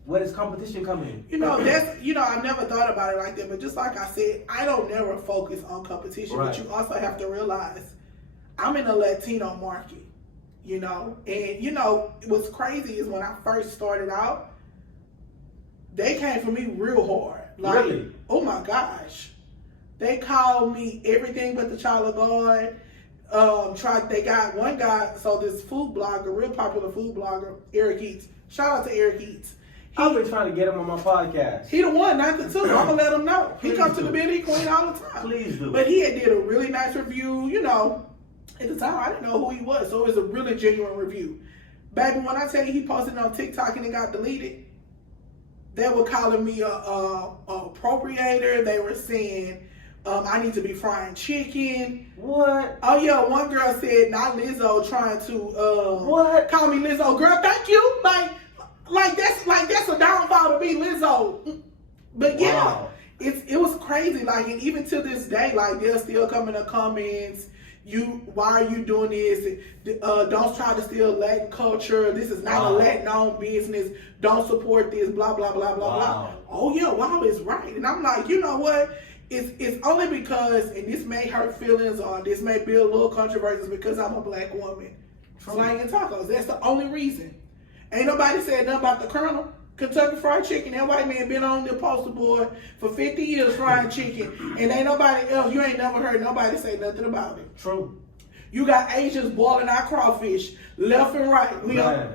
where does competition come in? You know, I never thought about it like that, but just like I said, I don't never focus on competition, Right. But you also have to realize I'm in the Latino market, you know, and you know, what's crazy is when I first started out, they came for me real hard. Like, Really? Oh my gosh. They called me everything but the child of God. They got one guy, so this food blogger, real popular food blogger, Eric Eats. Shout out to Eric Eats. I've been trying to get him on my podcast. He the one, not the two. I'm gonna let him know. He Please comes to do. the Birria Queen all the time. Please do. But he had did a really nice review. You know, at the time I didn't know who he was, so it was a really genuine review. Baby, when I tell you he posted on TikTok and it got deleted, they were calling me a appropriator. They were saying I need to be frying chicken. What? Oh yeah, one girl said, not Lizzo trying to What? call me Lizzo. Girl, thank you. Like that's a downfall to be Lizzo. But yeah, Wow. it was crazy. Like, and even to this day, like they'll still come in the comments. Why are you doing this? Don't try to steal Latin culture. This is not a Latin-owned business. Don't support this. Blah blah blah blah blah. Oh yeah, wow is right. And I'm like, you know what? It's only because, and this may hurt feelings or this may be a little controversial because I'm a black woman slanging tacos. That's the only reason. Ain't nobody said nothing about the Colonel. Kentucky Fried Chicken. That white man been on the poster board for 50 years frying chicken, and ain't nobody else. You ain't never heard nobody say nothing about it. True. You got Asians boiling our crawfish left and right.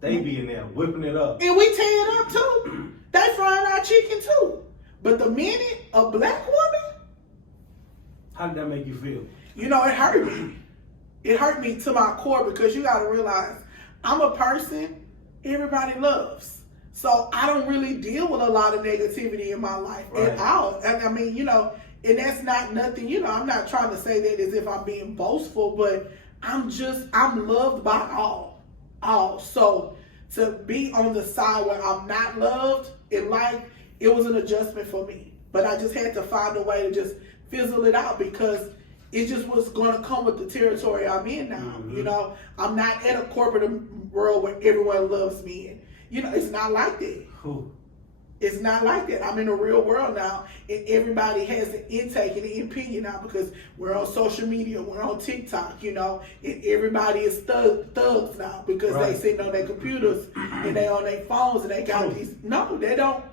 They be in there whipping it up, and we tear it up too. They frying our chicken too. But the minute a black woman, how did that make you feel? You know, it hurt me. It hurt me to my core because you got to realize I'm a person everybody loves. So I don't really deal with a lot of negativity in my life at all. And I mean, you know, and that's not nothing, you know, I'm not trying to say that as if I'm being boastful, but I'm loved by all. So to be on the side where I'm not loved in life, it was an adjustment for me. But I just had to find a way to just fizzle it out because it just was going to come with the territory I'm in now. Mm-hmm. You know, I'm not in a corporate world where everyone loves me. And, you know, it's not like that. It's not like that. I'm in the real world now, and everybody has an intake and an opinion now because we're on social media, we're on TikTok, you know, and everybody is thugs now because they sitting on their computers and they on their phones and they got these. No, they don't.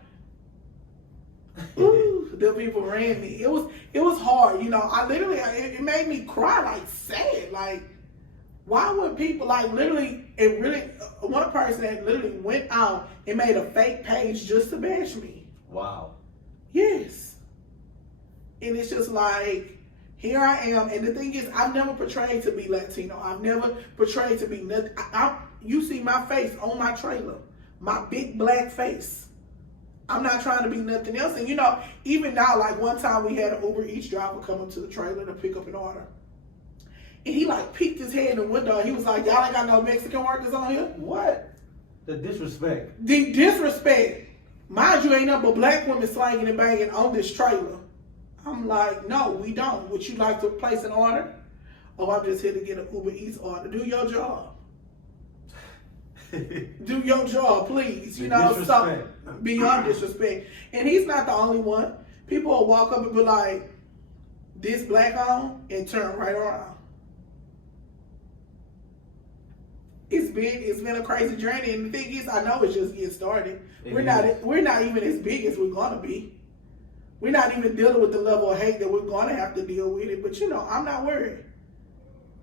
Ooh, the people ran me. It was hard, you know. I literally, it made me cry, like sad, like. Why would people one person that literally went out and made a fake page just to bash me? Wow. Yes. And it's just like, here I am. And the thing is, I've never portrayed to be Latino. I've never portrayed to be nothing. You see my face on my trailer, my big black face. I'm not trying to be nothing else. And you know, even now, like one time we had an Uber Eats driver come up to the trailer to pick up an order. And he like peeked his head in the window and he was like, y'all ain't got no Mexican workers on here? What? The disrespect. The disrespect. Mind you, ain't nothing but black women slanging and banging on this trailer. I'm like, no, we don't. Would you like to place an order? Oh, I'm just here to get an Uber Eats order. Do your job. Do your job, please. You know, so beyond disrespect. And he's not the only one. People will walk up and be like, this black on, and turn right around. It's been a crazy journey, and the thing is, I know it's just getting started. We're not even as big as we're gonna be. We're not even dealing with the level of hate that we're gonna have to deal with it. But you know, I'm not worried.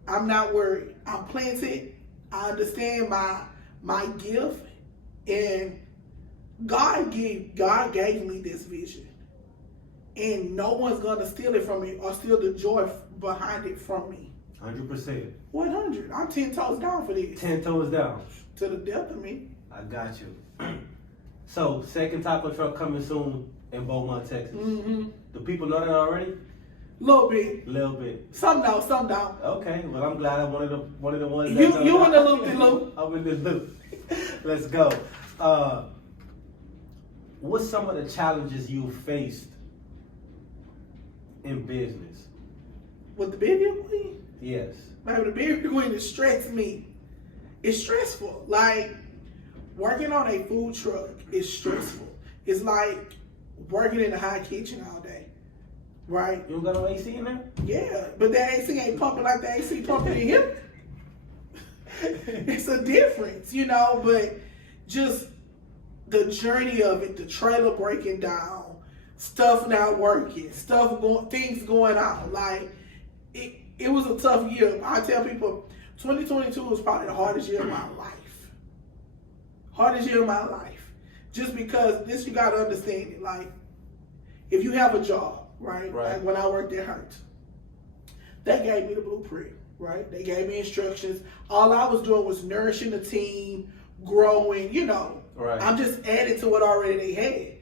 I'm planted. I understand my gift, and God gave me this vision, and no one's gonna steal it from me or steal the joy behind it from me. 100%. 100. I'm 10 toes down for this. 10 toes down. To the death of me. I got you. So, second taco truck coming soon in Beaumont, Texas. Mm-hmm. Do people know that already? Little bit. Little bit. Some know, some don't. Okay. Well, I'm glad I'm one of the ones. You in the loop. I'm in the loop. Let's go. What's some of the challenges you faced in business? With the Birria Queen? Yes. Like, the Birria Queen, it stressed me. It's stressful. Like, working on a food truck is stressful. It's like working in a hot kitchen all day. Right? You don't got no AC in there? Yeah, but that AC ain't pumping like the AC pumping in here. It's a difference, you know, but just the journey of it, the trailer breaking down, stuff not working, things going on. Like, it was a tough year. I tell people, 2022 was probably the hardest year of my life. Hardest year of my life. Just because you got to understand it. Like, if you have a job, right? Like when I worked at Hertz, they gave me the blueprint, right? They gave me instructions. All I was doing was nourishing the team, growing, you know. Right. I'm just adding to what already they had.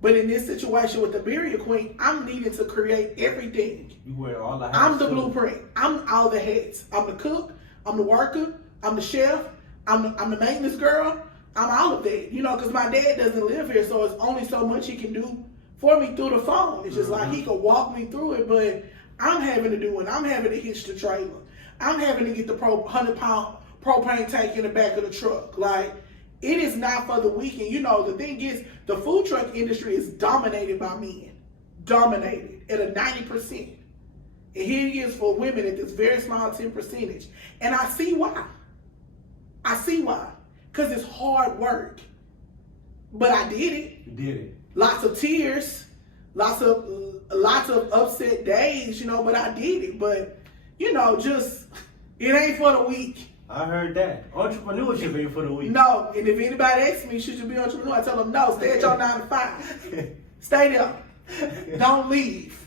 But in this situation with the Birria Queen, I'm needing to create everything. You wear all the hats. I'm the blueprint. I'm all the hats. I'm the cook. I'm the worker. I'm the chef. I'm the maintenance girl. I'm all of that. You know, because my dad doesn't live here, so it's only so much he can do for me through the phone. It's just like he could walk me through it, but I'm having to do it. I'm having to hitch the trailer. I'm having to get the 100-pound propane tank in the back of the truck. Like, it is not for the weak. And you know, the thing is, the food truck industry is dominated by men. Dominated at a 90%. And here it is for women at this very small 10%. And I see why. Because it's hard work. But I did it. You did it. Lots of tears, lots of upset days, but I did it. But, just, it ain't for the weak. I heard that. Entrepreneurship ain't for the weak. No, and if anybody asks me, should you be an entrepreneur? I tell them, no, stay at your 9 to 5. Stay there. Don't leave.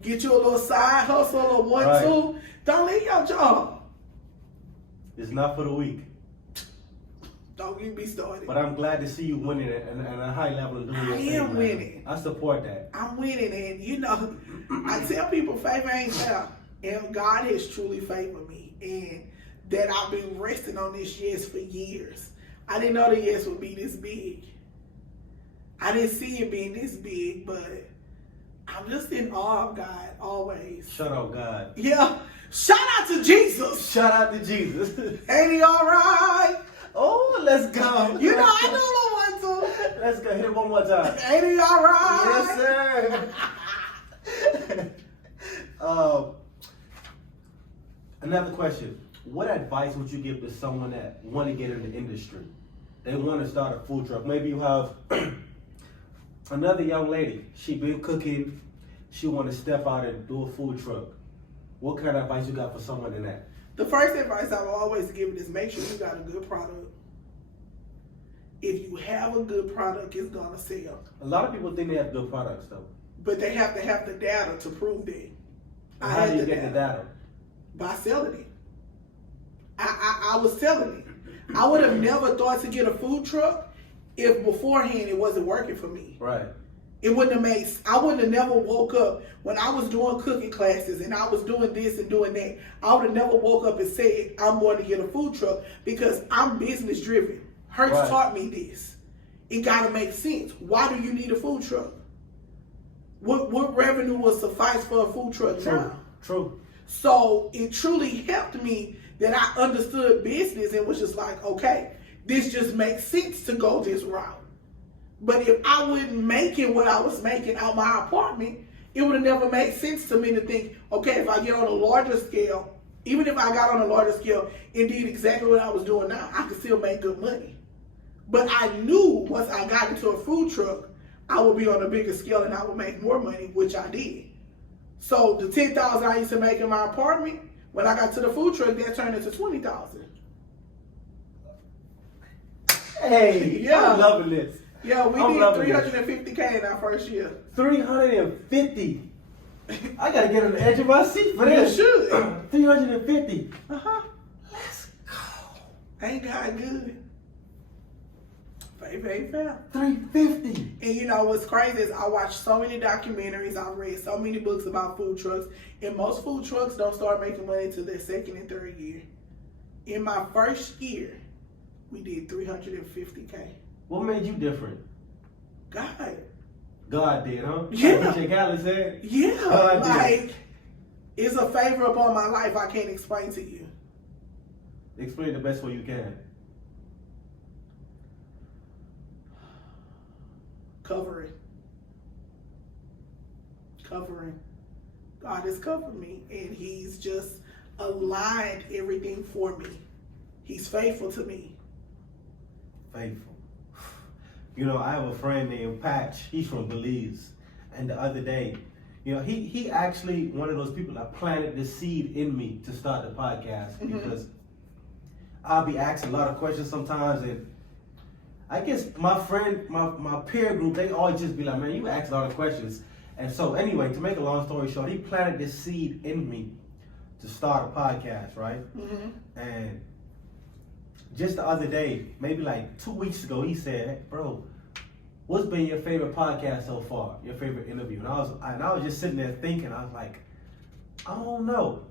Get you a little side hustle, a little 1-2. Don't leave your job. It's not for the weak. Don't get me started. But I'm glad to see you winning at a high level and doing your thing. I am winning. I support that. I'm winning, and I tell people favor ain't fair, and God has truly favored me, and that I've been resting on this yes for years. I didn't know the yes would be this big. I didn't see it being this big, but I'm just in awe of God always. Shout out God. Yeah. Shout out to Jesus. Shout out to Jesus. Ain't he all right? Oh, let's go. I do a little 1-2. Let's go. Hit it one more time. Ain't he all right? Yes, sir. Another question. What advice would you give to someone that want to get in the industry? They want to start a food truck. Maybe you have another young lady. She been cooking. She want to step out and do a food truck. What kind of advice you got for someone in that? The first advice I will always give is make sure you got a good product. If you have a good product, it's going to sell. A lot of people think they have good products, though. But they have to have the data to prove that. How do you get the data? By selling it. I was selling it. I would have never thought to get a food truck if beforehand it wasn't working for me. Right. It wouldn't have I wouldn't have never woke up when I was doing cooking classes and I was doing this and doing that. I would have never woke up and said, I'm going to get a food truck because I'm business driven. Hertz taught me this. It got to make sense. Why do you need a food truck? What revenue will suffice for a food truck now? True. So it truly helped me that I understood business and was just like, okay, this just makes sense to go this route. But if I wasn't making what I was making out my apartment, it would have never made sense to me to think, okay, if I get on a larger scale, even if I got on a larger scale and did exactly what I was doing now, I could still make good money. But I knew once I got into a food truck, I would be on a bigger scale and I would make more money, which I did. So the $10,000 I used to make in my apartment, when I got to the food truck, that turned into $20,000. Hey, yeah. I'm loving this. Yeah, we did $350K in our first year. 350. I gotta get on the edge of my seat for this. You should. 350. Let's go. Ain't God good? Ain't fair. 350. And what's crazy is I watched so many documentaries, I've read so many books about food trucks, and most food trucks don't start making money until their second and third year. In my first year, we did $350K. What made you different? God. God did, huh? Yeah. Like DJ Khaled said? Yeah. God like, it's a favor upon my life I can't explain to you. Explain the best way you can. Covering. God has covered me, and he's just aligned everything for me. He's faithful to me. Faithful. I have a friend named Patch. He's from Belize. And the other day, he actually one of those people that planted the seed in me to start the podcast because I'll be asked a lot of questions sometimes, and I guess my friend, my peer group, they always just be like, man, you ask a lot of questions. And so anyway, to make a long story short, he planted this seed in me to start a podcast, right? And just the other day, maybe like 2 weeks ago, he said, hey, bro, what's been your favorite podcast so far? Your favorite interview? And I was just sitting there thinking, I was like, I don't know.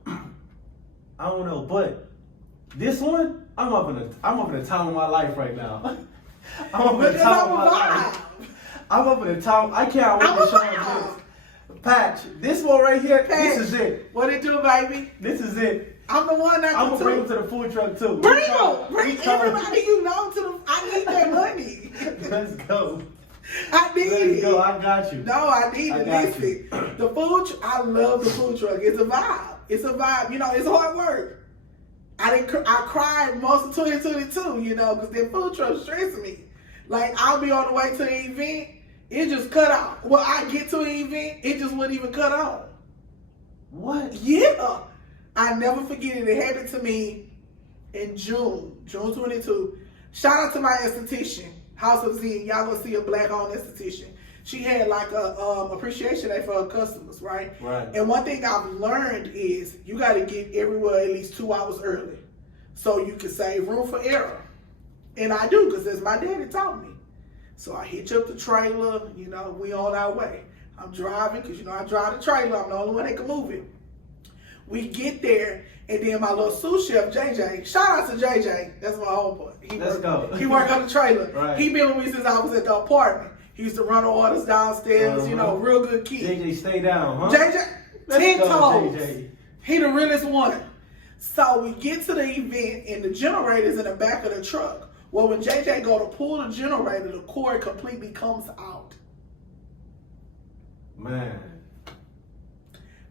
But this one, I'm up in the time of my life right now. I'm up in the time of my life. I'm up in the time. I can't wait to show him this. Patch, this one right here, this is it. What it do, baby? This is it. I'm the one that I'm gonna bring him to the food truck too. Bring everybody to the. I need that money. Let's go. I need it. Let's go. I got you. No, I need it. Listen, the food. I love the food truck. It's a vibe. It's hard work. I cried most of 2022, because that food truck stressed me. Like, I'll be on the way to the event, it just cut out. Well, I get to the event, it just wouldn't even cut on. What? Yeah. I never forget it. It happened to me in June 22. Shout out to my esthetician, House of Zen. Y'all gonna see a black-owned esthetician. She had like a appreciation day for her customers, right? Right. And one thing I've learned is you got to get everywhere at least 2 hours early, so you can save room for error. And I do, because as my daddy taught me. So I hitch up the trailer. You know, we on our way. I'm driving, because you know I drive the trailer. I'm the only one that can move it. We get there, and then my little sous chef, JJ, shout out to JJ, that's my homeboy. He worked on the trailer. Right. He been with me since I was at the apartment. He used to run the orders downstairs, you know, real good kid. JJ, stay down, huh? JJ, 10 toes. JJ. He the realest one. So we get to the event, and the generator's in the back of the truck. Well, when JJ go to pull the generator, the cord completely comes out. Man.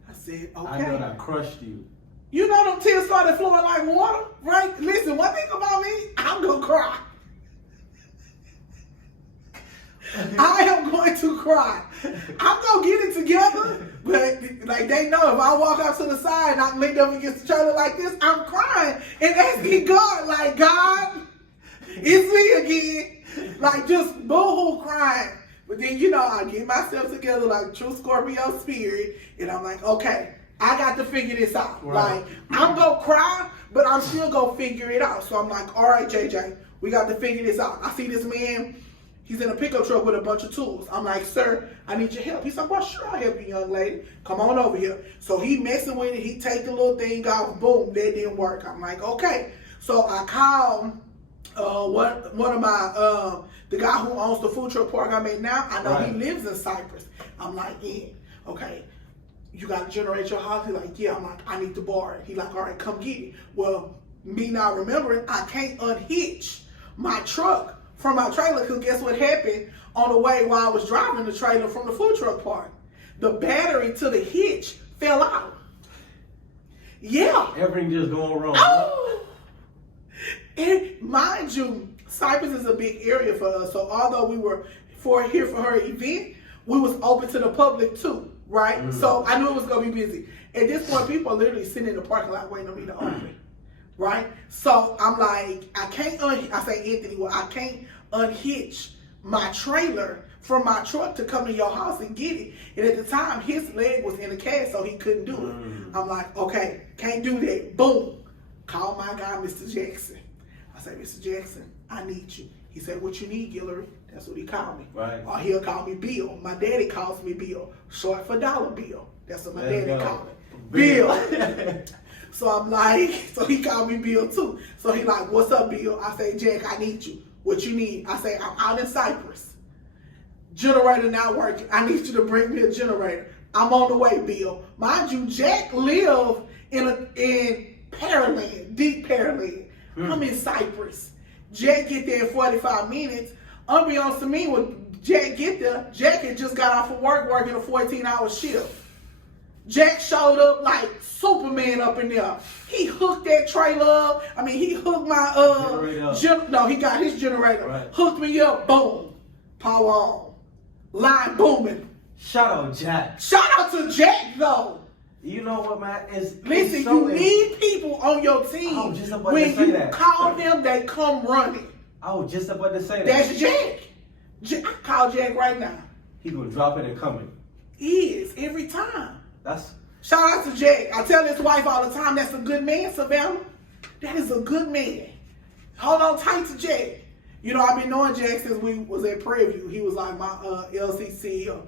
I said, okay. I know that crushed you. You know them tears started flowing like water, right? Listen, one thing about me, I'm gonna cry. I am going to cry. I'm gonna get it together, but like they know if I walk out to the side and I'm linked up against the trailer like this, I'm crying and asking God, like, God, it's me again. Like just boo-hoo crying. But then, you know, I get myself together like true Scorpio spirit, and I'm like, okay, I got to figure this out. Right. Like, I'm gonna cry, but I'm still gonna figure it out. So I'm like, all right, JJ, we got to figure this out. I see this man, he's in a pickup truck with a bunch of tools. I'm like, sir, I need your help. He's like, well, sure, I'll help you, young lady. Come on over here. So he messing with it. He take the little thing off. Boom, that didn't work. I'm like, okay. So I called one of my, the guy who owns the food truck park I'm at now. I know Right. he lives in Cyprus. I'm like, yeah, okay. You got to generate your house? He's like, yeah. I'm like, I need to borrow it. He's like, all right, come get it. Well, me not remembering, I can't unhitch my truck from my trailer, because guess what happened on the way while I was driving the trailer from the food truck park? The battery to the hitch fell out. Yeah. Everything just going wrong. Oh. And mind you, Cyprus is a big area for us. So although we were here for her event, we was open to the public too, right? Mm. So I knew it was gonna be busy. At this point, people are literally sitting in the parking lot waiting on me to open. Right? So I'm like, I can't I say, Anthony, well, I can't unhitch my trailer from my truck to come to your house and get it. And at the time, his leg was in a cast, so he couldn't do it. I'm like, okay, can't do that. Boom. Call my guy, Mr. Jackson. I say, Mr. Jackson, I need you. He said, what you need, Guillory? That's what he called me. Right. Or he'll call me Bill. My daddy calls me Bill, short for dollar bill. That's what my daddy called me. Bill. So I'm like, so he called me Bill too. So he like, what's up, Bill? I say, Jack, I need you. What you need? I say, I'm out in Cyprus. Generator not working. I need you to bring me a generator. I'm on the way, Bill. Mind you, Jack lived in Pearland, deep Pearland. I'm in Cyprus. Jack get there in 45 minutes. Unbeknownst to me, when Jack get there, Jack had just got off of work working a 14-hour shift. Jack showed up like Superman up in there. He hooked that trailer up. I mean, he hooked my he got his generator. Right. Hooked me up. Boom. Power on. Line booming. Shout out Jack. Shout out to Jack though. You know what, man? Listen, you need people on your team. I was just about when to say you that. call them, they come running. I was just about to say that. That's Jack. I call Jack right now. He gonna drop it and coming. He is every time. That's Shout out to Jack. I tell his wife all the time, that's a good man, Savannah. That is a good man. Hold on tight to Jack. You know, I've been knowing Jack since we was at Prairie View. He was like my LCC or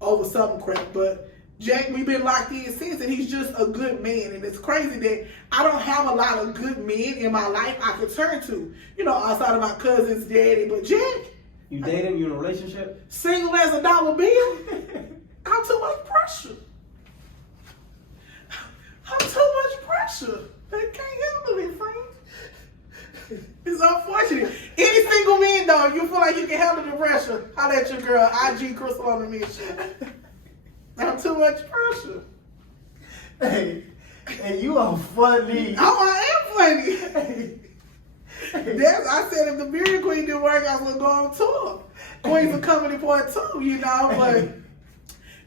over something crap. But Jack, we've been locked in since, and he's just a good man. And it's crazy that I don't have a lot of good men in my life I could turn to. You know, outside of my cousin's daddy. But Jack. you dating? You in a relationship? Single as a dollar bill. I'm too much pressure. I'm too much pressure. They can't handle it, friend. It's unfortunate. Any single man, though, you feel like you can handle the pressure, holler at your girl, IG Crystal on the mission. I'm too much pressure. Hey, you are funny. Oh, I am funny. I said if the Birria Queen didn't work, I was gonna go on tour. Queens of Comedy Part 2, you know, but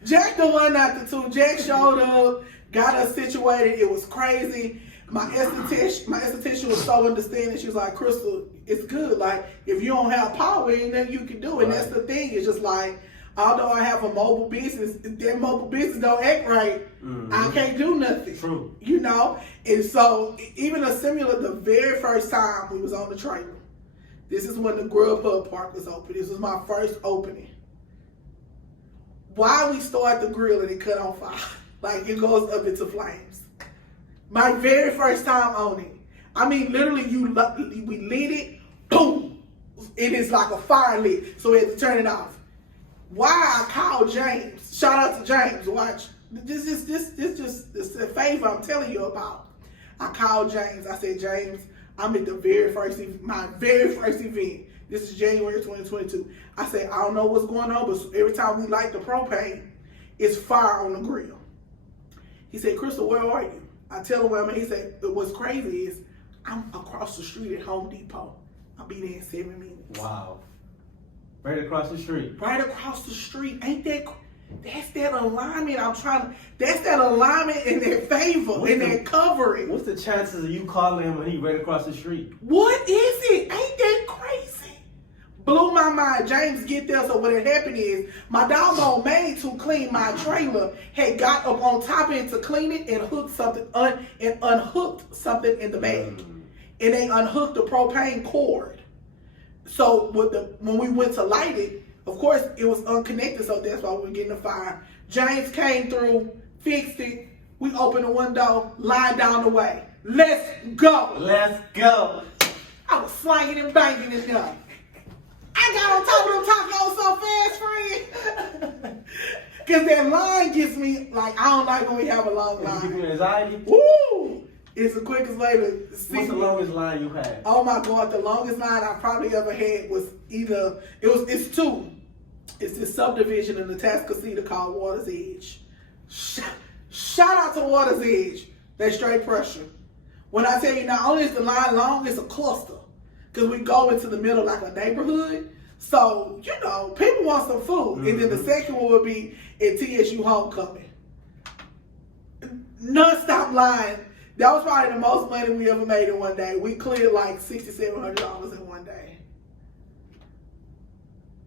Jack the one not the two. Jack showed up, got us situated. It was crazy. My esthetician was so understanding. She was like, Crystal, it's good. Like, if you don't have power, ain't nothing you can do. And that's the thing. It's just like, although I have a mobile business, if that mobile business don't act right, I can't do nothing. True. You know? And so, even a similar, the very first time we was on the trailer, this is when the Grubhub Park was open. This was my first opening. Why we start the grill and it cut on fire? Like, it goes up into flames. My very first time on it. I mean, literally, we lit it, boom. It is like a fire lit, so we had to turn it off. Why I called James? Shout out to James. Watch. This is a favor I'm telling you about. I called James. I said, James, I'm at my very first event. This is January 2022. I said, I don't know what's going on, but every time we light the propane, it's fire on the grill. He said, Crystal, where are you? I tell him where I'm at. He said, what's crazy is I'm across the street at Home Depot. I'll be there in 7 minutes. Wow. Right across the street. Right across the street. Ain't that, that's that alignment that's that alignment and that favor and that covering. What's the chances of you calling him and he right across the street? What is it? Ain't that crazy? Blew my mind. James get there, so what had happened is my doggone maid to clean my trailer had got up on top of it to clean it and unhooked something in the bag. And they unhooked the propane cord. So when we went to light it, of course it was unconnected, so that's why we were getting the fire. James came through, fixed it. We opened the window, lied down the way. Let's go. Let's go. I was slanging and banging it up. I got on top of them talking on so fast, friend. Because that line gets me, like, I don't like when we have a long line. Does it give you anxiety? Woo! It's the quickest way to see. What's the longest line you had? Oh my God, the longest line I probably ever had was it's two. It's this subdivision in the Tascasita called Water's Edge. Shout out to Water's Edge. That straight pressure. When I tell you, not only is the line long, it's a cluster. Because we go into the middle like a neighborhood. So, you know, people want some food. And then the second one would be at TSU Homecoming. Non-stop line. That was probably the most money we ever made in one day. We cleared like $6,700 in one day.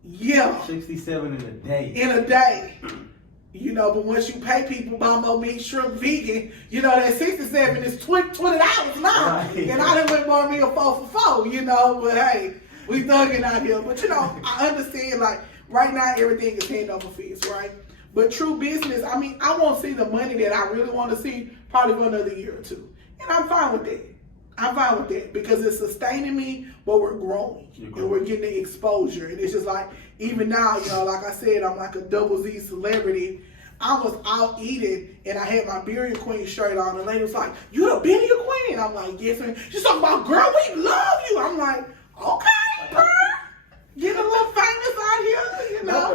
Yeah. 67 in a day. In a day. You know, but once you pay people buy more meat, shrimp, vegan, you know, that 67 is $20 now. Right. And I done went bought me a 4 for 4, you know, but hey, we thugging out here. But you know, I understand, like, right now everything is hand over fist, right? But true business, I mean, I won't see the money that I really want to see probably for another year or two. And I'm fine with that. I'm fine with that because it's sustaining me, but we're growing and we're getting the exposure. And it's just like, even now, you know, like I said, I'm like a double Z celebrity. I was out eating and I had my Birria Queen shirt on. The lady was like, "You the Birria Queen?" I'm like, "Yes, man." She's talking about, "Girl, we love you." I'm like, "Okay, purr." Get a little famous out here, you know.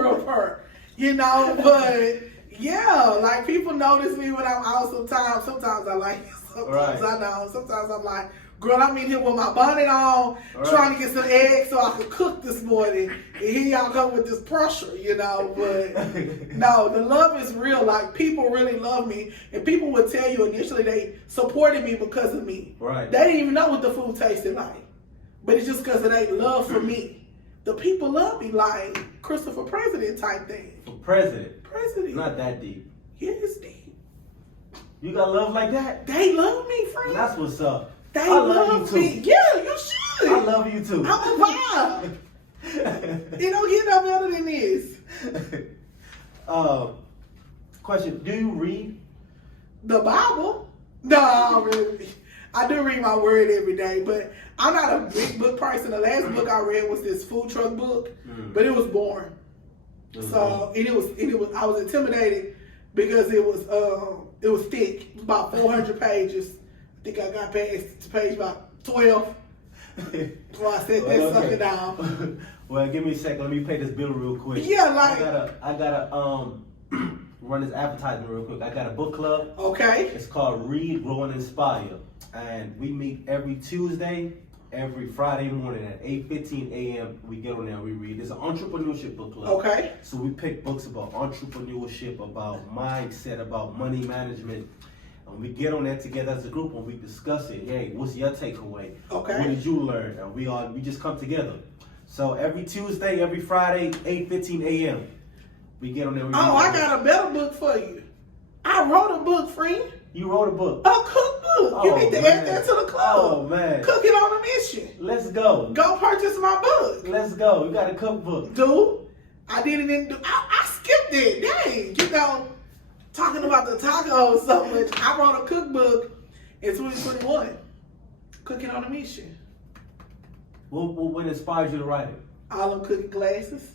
Real purr. You know, but yeah, like people notice me when I'm out sometimes. Sometimes I like it. Sometimes I don't. Sometimes I'm like, "Girl, I'm in here with my bonnet on, trying to get some eggs so I can cook this morning." And here y'all come with this pressure, you know. But no, the love is real. Like, people really love me. And people would tell you initially they supported me because of me. Right. They didn't even know what the food tasted like. But it's just because of their love for me. The people love me like Christopher President type thing. For president? President. Not that deep. Yeah, it's deep. You got love like that? They love me, friend. That's what's up. They love me. Yeah, you should. I love you too. I'm a vibe. It don't get no better than this. Question: do you read the Bible? No, I don't really. I do read my word every day, but I'm not a big book person. The last book I read was this food truck book, but it was boring. So it was. I was intimidated because it was thick. It was about 400 pages. I think I got past to page about 12. So I set that sucker down. Well, give me a second. Let me pay this bill real quick. Yeah, like I gotta run this advertisement real quick. I got a book club. Okay. It's called Read, Grow, and Inspire. And we meet every Tuesday, every Friday morning at 8:15 a.m. We get on there and we read. It's an entrepreneurship book club. Okay. So we pick books about entrepreneurship, about mindset, about money management. And we get on there together as a group and we discuss it. Hey, what's your takeaway? Okay. What did you learn? And we just come together. So every Tuesday, every Friday, 8:15 a.m. We get on there. I got a better book for you. I wrote a book, friend. You wrote a book. A cookbook. You need to add that to the club. Oh, man. Cooking on a mission. Let's go. Go purchase my book. Let's go. You got a cookbook. Dude, I didn't even I skipped it. Dang. You know, talking about the tacos so much. I wrote a cookbook in 2021. Cooking on a mission. What inspired you to write it? All them cooking classes.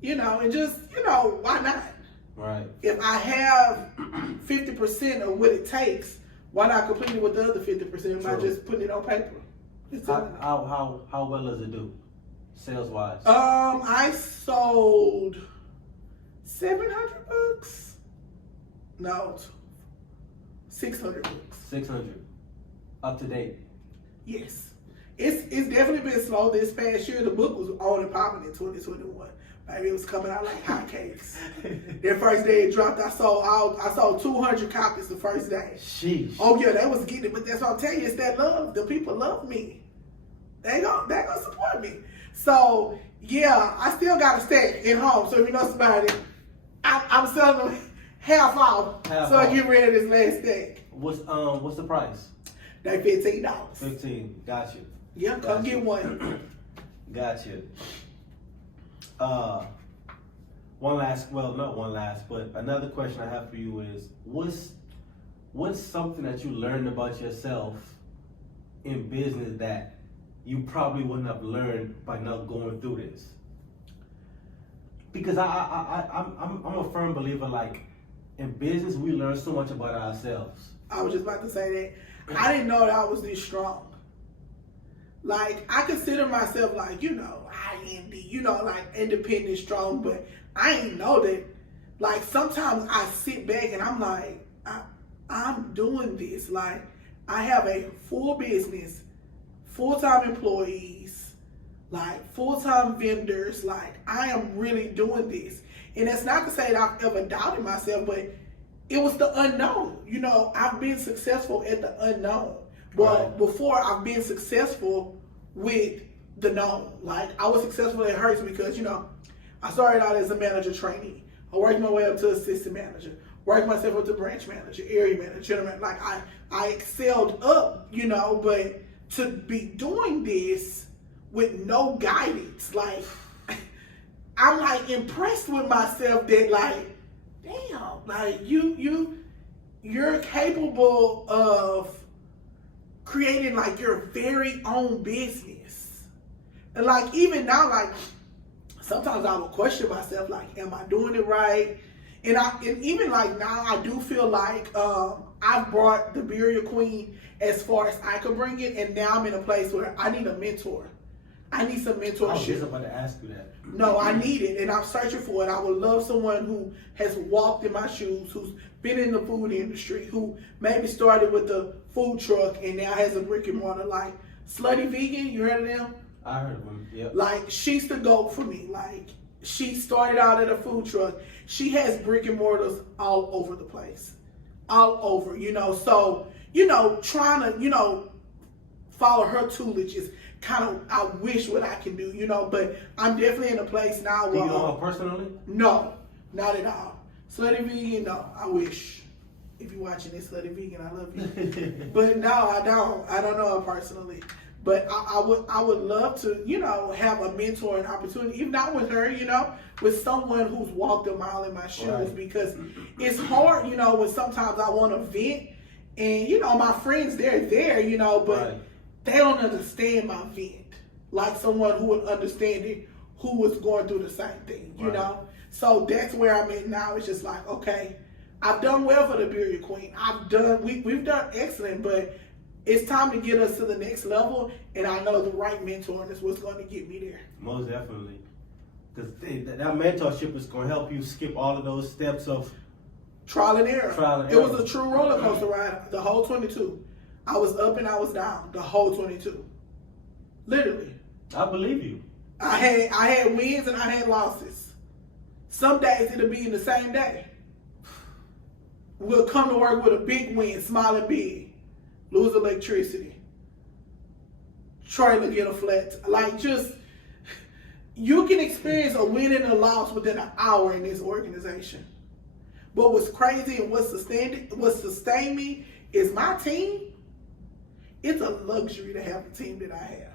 You know, and just, why not? Right. If I have 50% of what it takes, why not complete it with the other 50% by just putting it on paper? How well does it do, sales wise? I sold 700 books. No, 600 books. 600. Up to date. Yes, it's definitely been slow this past year. The book was on and popping in 2021. Maybe it was coming out like hotcakes. The first day it dropped, I sold 200 copies the first day. Sheesh. Oh yeah, they was getting it, but that's what I'm telling you, it's that love. The people love me. They gonna support me. So yeah, I still got a stack at home. So if you know somebody, I'm selling them half off. I get rid of this last stack. What's the price? They $15. 15. Got you. Yeah, come get one. Got you. Not one last, but another question I have for you is, what's something that you learned about yourself in business that you probably wouldn't have learned by not going through this? Because I'm a firm believer, like, in business we learn so much about ourselves. I was just about to say that. I didn't know that I was this strong. Like, I consider myself like, IND, like independent, strong, but I ain't know that. Like, sometimes I sit back and I'm like, I'm doing this. Like, I have a full business, full-time employees, like full-time vendors. Like, I am really doing this. And that's not to say that I've ever doubted myself, but it was the unknown. I've been successful at the unknown. But before I've been successful with the known. Like, I was successful at Hertz because, I started out as a manager trainee. I worked my way up to assistant manager, worked myself up to branch manager, area manager, general manager. Like, I excelled up, but to be doing this with no guidance, like, I'm like impressed with myself that, like, damn, like you're capable of creating like your very own business. And like, even now, like, sometimes I will question myself, like, am I doing it right? And even like now, I do feel like I've brought the Birria Queen as far as I can bring it, and now I'm in a place where I need a mentor. I need some mentorship. I was just about to ask you that. No, I need it, and I'm searching for it. I would love someone who has walked in my shoes, who's been in the food industry, who maybe started with the food truck and now has a brick and mortar. Like Slutty Vegan, you heard of them? I heard of them, yeah. Like, she's the GOAT for me. Like, she started out at a food truck. She has brick and mortars all over the place. All over, So, trying to, follow her tutelage is kind of, I wish what I can do, but I'm definitely in a place now where... Do you know her personally? No, not at all. Slutty Vegan, no, I wish. If you're watching this, Slutty Vegan, I love you. But no, I don't know her personally. But I would love to, have a mentor and opportunity, even not with her, with someone who's walked a mile in my shoes, right. Because it's hard, when sometimes I want to vent and, my friends, they're there, but right. They don't understand my vent like someone who would understand it, who was going through the same thing, you know? So that's where I'm at now. It's just like, okay, I've done well for the Birria Queen. We've done excellent, but it's time to get us to the next level, and I know the right mentor is what's going to get me there. Most definitely. Because that mentorship is going to help you skip all of those steps of trial and error. Trial and It error. was a true roller coaster ride, the whole 22. I was up and I was down, the whole 22. Literally. I believe you. I had wins and I had losses. Some days it'll be in the same day. We'll come to work with a big win, smiling big, lose electricity, trailer get a flat. Like, just, you can experience a win and a loss within an hour in this organization. But what's crazy and what sustained me is my team. It's a luxury to have the team that I have.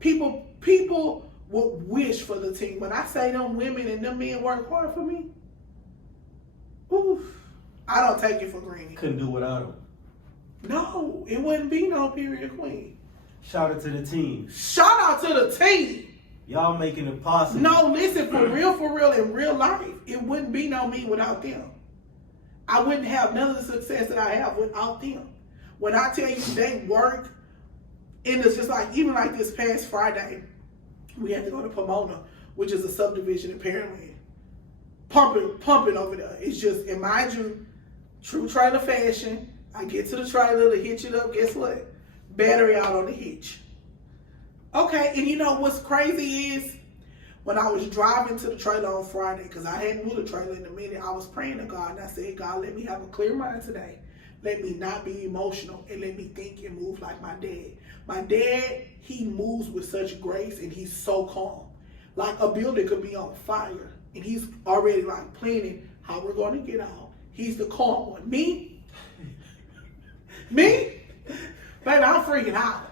People would wish for the team. When I say them women and them men work hard for me, oof, I don't take it for granted. Couldn't do without them. No, it wouldn't be no period queen. Shout out to the team. Shout out to the team. Y'all making it possible. No, listen, for real, in real life, it wouldn't be no me without them. I wouldn't have none of the success that I have without them. When I tell you they work, and it's just like, even like this past Friday, we had to go to Pomona, which is a subdivision in Pearland. Pumping over there. It's just, and mind you, true trailer fashion, I get to the trailer to hitch it up, guess what? Battery out on the hitch. Okay, and you know what's crazy is, when I was driving to the trailer on Friday, because I hadn't moved the trailer in a minute, I was praying to God, and I said, God, let me have a clear mind today. Let me not be emotional, and let me think and move like my dad. My dad, he moves with such grace, and he's so calm. Like a building could be on fire, and he's already like planning how we're going to get out. He's the calm one. Me? Baby, I'm freaking out.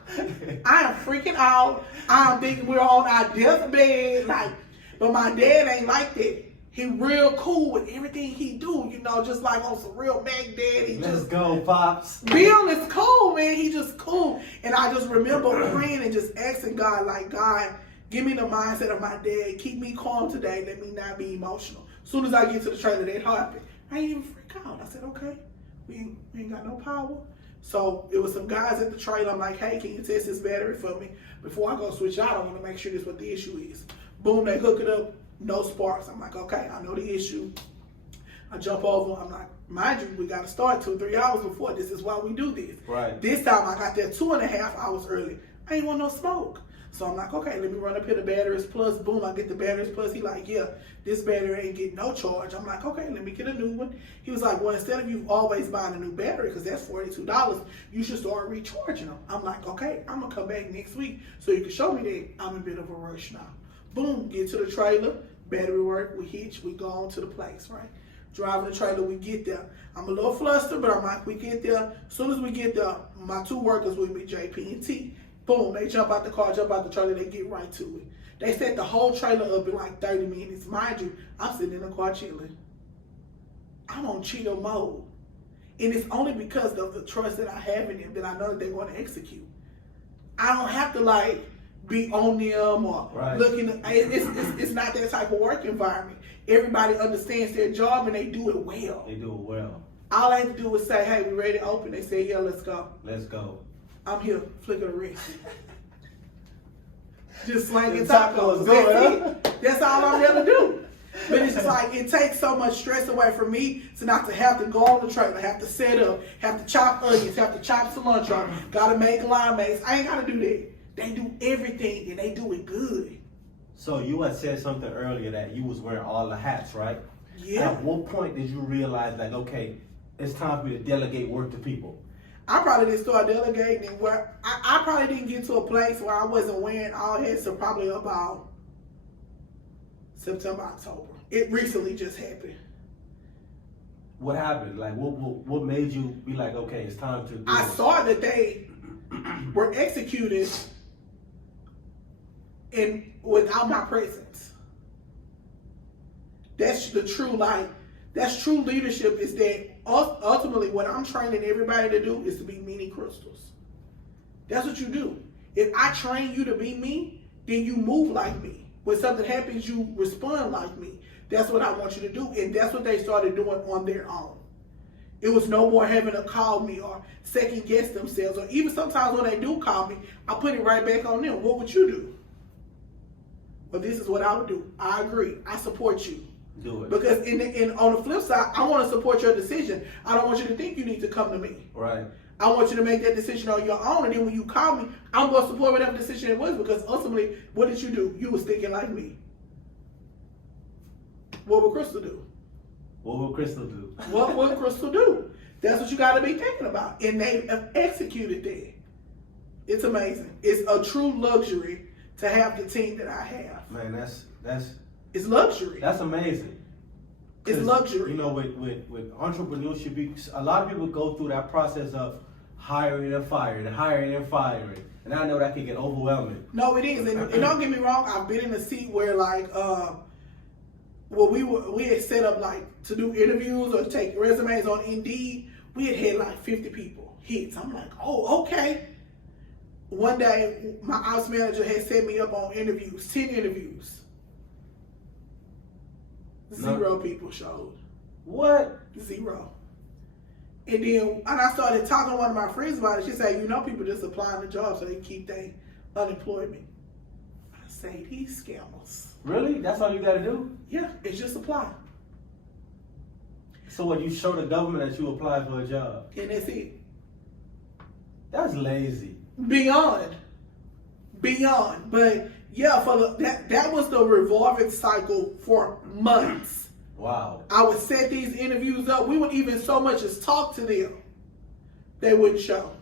I am freaking out. I'm thinking we're on our deathbed. Like, but my dad ain't like that. He real cool with everything he do, you know, just like on some real Mac Daddy. Let's go, Pops. Bill is cool, man. He just cool. And I just remember praying and just asking God, like, God, give me the mindset of my dad. Keep me calm today. Let me not be emotional. As soon as I get to the trailer, that happened. I ain't even freak out. I said, okay, we ain't got no power. So it was some guys at the trailer. I'm like, hey, can you test this battery for me? Before I go switch out, I want to make sure this is what the issue is. Boom, they hook it up. No sparks. I'm like, okay, I know the issue. I jump over. I'm like, mind you, we got to start 2-3 hours before. This is why we do this. Right. This time I got there 2.5 hours early. I ain't want no smoke. So I'm like, okay, let me run up here the batteries plus. Boom, I get the batteries plus. He like, yeah, this battery ain't getting no charge. I'm like, okay, let me get a new one. He was like, well, instead of you always buying a new battery, because that's $42, you should start recharging them. I'm like, okay, I'm going to come back next week so you can show me that I'm in a bit of a rush now. Boom, get to the trailer. Battery work, we hitch, we go on to the place, right? Driving the trailer, we get there. I'm a little flustered, but I'm like, we get there. As soon as we get there, my two workers with me, JP and T, boom, they jump out the car, jump out the trailer, they get right to it. They set the whole trailer up in like 30 minutes. Mind you, I'm sitting in the car chilling. I'm on chill mode. And it's only because of the trust that I have in them that I know that they're going to execute. I don't have to like be on them or right. looking. It's not that type of work environment. Everybody understands their job and they do it well. They do it well. All I have to do is say, hey, we ready to open? They say, yeah, let's go. Let's go. I'm here, flick of the wrist. Just slanging The tacos. That's all I'm there to do. But it's just like, it takes so much stress away from me to not to have to go on the trailer, have to set up, have to chop onions, have to chop cilantro, gotta make limeades. I ain't gotta do that. They do everything and they do it good. So you had said something earlier that you was wearing all the hats, right? Yeah. At what point did you realize, like, okay, it's time for me to delegate work to people? I probably didn't start delegating where I probably didn't get to a place where I wasn't wearing all hats until probably about September, October. It recently just happened. What happened? Like, what made you be like, okay, it's time to do I this? saw that they were executed without my presence. That's the true that's true leadership, is that ultimately what I'm training everybody to do is to be mini crystals. That's what you do. If I train you to be me, then you move like me. When something happens, you respond like me. That's what I want you to do. And that's what they started doing on their own. It was no more having to call me or second guess themselves. Or even sometimes when they do call me, I put it right back on them. What would you do? well, this is what I would do. I agree. I support you. Do it. Because on the flip side, I want to support your decision. I don't want you to think you need to come to me. Right. I want you to make that decision on your own, and then when you call me, I'm going to support whatever decision it was, because ultimately, what did you do? You was thinking like me. What would Crystal do? What will Crystal do? What would Crystal do? That's what you got to be thinking about. And they have executed that. It's amazing. It's a true luxury to have the team that I have. Man, that's It's luxury. That's amazing. It's luxury. You know, with entrepreneurship, a lot of people go through that process of hiring and firing and hiring and firing. And I know that can get overwhelming. No, it is. And don't get me wrong, I've been in a seat where we had set up like to do interviews or take resumes on Indeed. We had like 50 people hits. I'm like, oh, okay. One day, my ops manager had set me up on interviews, 10 interviews. 0 people showed. What? 0. And I started talking to one of my friends about it. She said, people just applying the job so they keep their unemployment. I say, these scammers. Really? That's all you got to do? Yeah, it's just apply. So what, you show the government that you applied for a job? And that's it. That's lazy. Beyond. But yeah, that was the revolving cycle for months. Wow. I would set these interviews up. We would even so much as talk to them. They wouldn't show.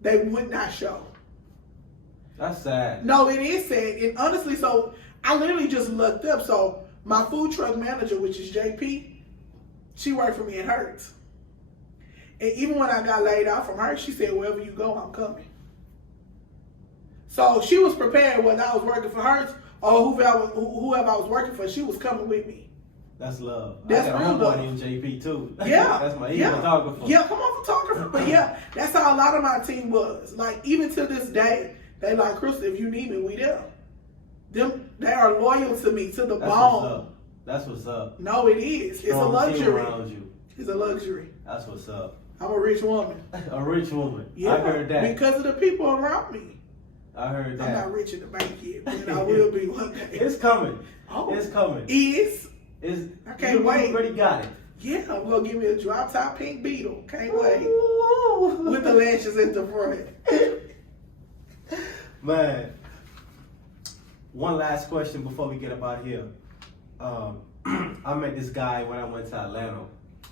They would not show. That's sad. No, it is sad. And honestly, so I literally just looked up. So my food truck manager, which is JP, she worked for me at Hertz. And even when I got laid off from Hertz, she said, wherever you go, I'm coming. So she was prepared whether I was working for Hertz or whoever I was working for, she was coming with me. That's love. That's I got real a love. homeboy named JP too. Yeah. That's my yeah. photographer. Yeah, come on, photographer. But yeah, that's how a lot of my team was. Like, even to this day, they like, Crystal, if you need me, we there. They are loyal to me, to the bone. That's what's up. No, it is. It's a Strong team luxury. around you. It's a luxury. That's what's up. I'm a rich woman. A rich woman. Yeah, I heard that. because of the people around me. I heard that. I'm not rich in the bank yet, but I will be one day. It's coming. Oh, It's coming. I can't wait. You already got it. Yeah, I'm gonna give me a drop top pink Beetle. Can't wait. With the lashes at the front. Man, one last question before we get up out here. I met this guy when I went to Atlanta,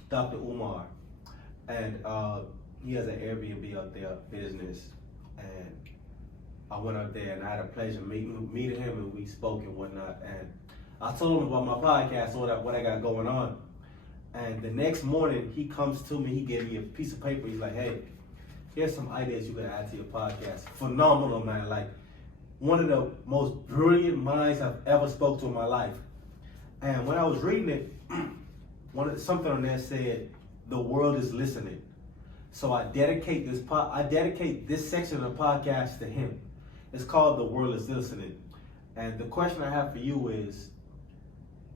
Dr. Umar, and he has an Airbnb up there, business, and I went up there and I had a pleasure meeting him, and we spoke and whatnot, and I told him about my podcast, what I got going on, and the next morning he comes to me, he gave me a piece of paper, he's like, hey, here's some ideas you can add to your podcast. Phenomenal, man, like one of the most brilliant minds I've ever spoke to in my life. And when I was reading it, something on there said, the world is listening. So I dedicate this section of the podcast to him. It's called The World is Listening. And the question I have for you is,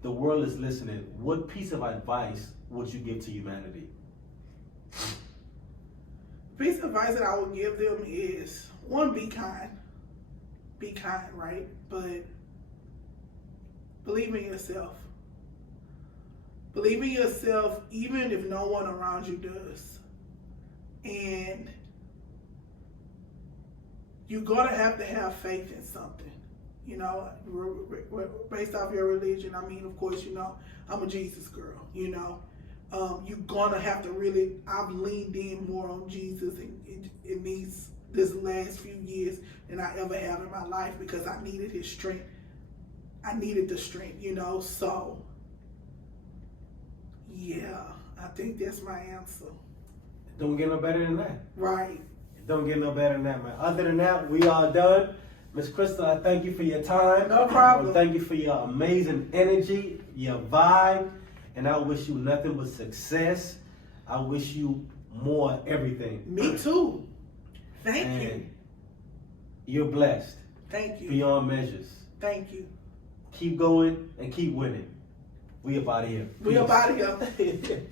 the world is listening. What piece of advice would you give to humanity? The piece of advice that I would give them is, one, be kind. Be kind, right? But believe in yourself. Believe in yourself even if no one around you does. And you're going to have faith in something. Based off your religion. I mean, of course, I'm a Jesus girl, you're going to have to really, I've leaned in more on Jesus in this last few years than I ever have in my life, because I needed his strength. I needed the strength, so yeah, I think that's my answer. Don't get no better than that. Right. Don't get no better than that, man. Other than that, we are done. Miss Crystal, I thank you for your time. No problem. Thank you for your amazing energy, your vibe, and I wish you nothing but success. I wish you more everything. Me too. Thank you. You're blessed. Thank you. Beyond measures. Thank you. Keep going and keep winning. We up out of here. We up out of here.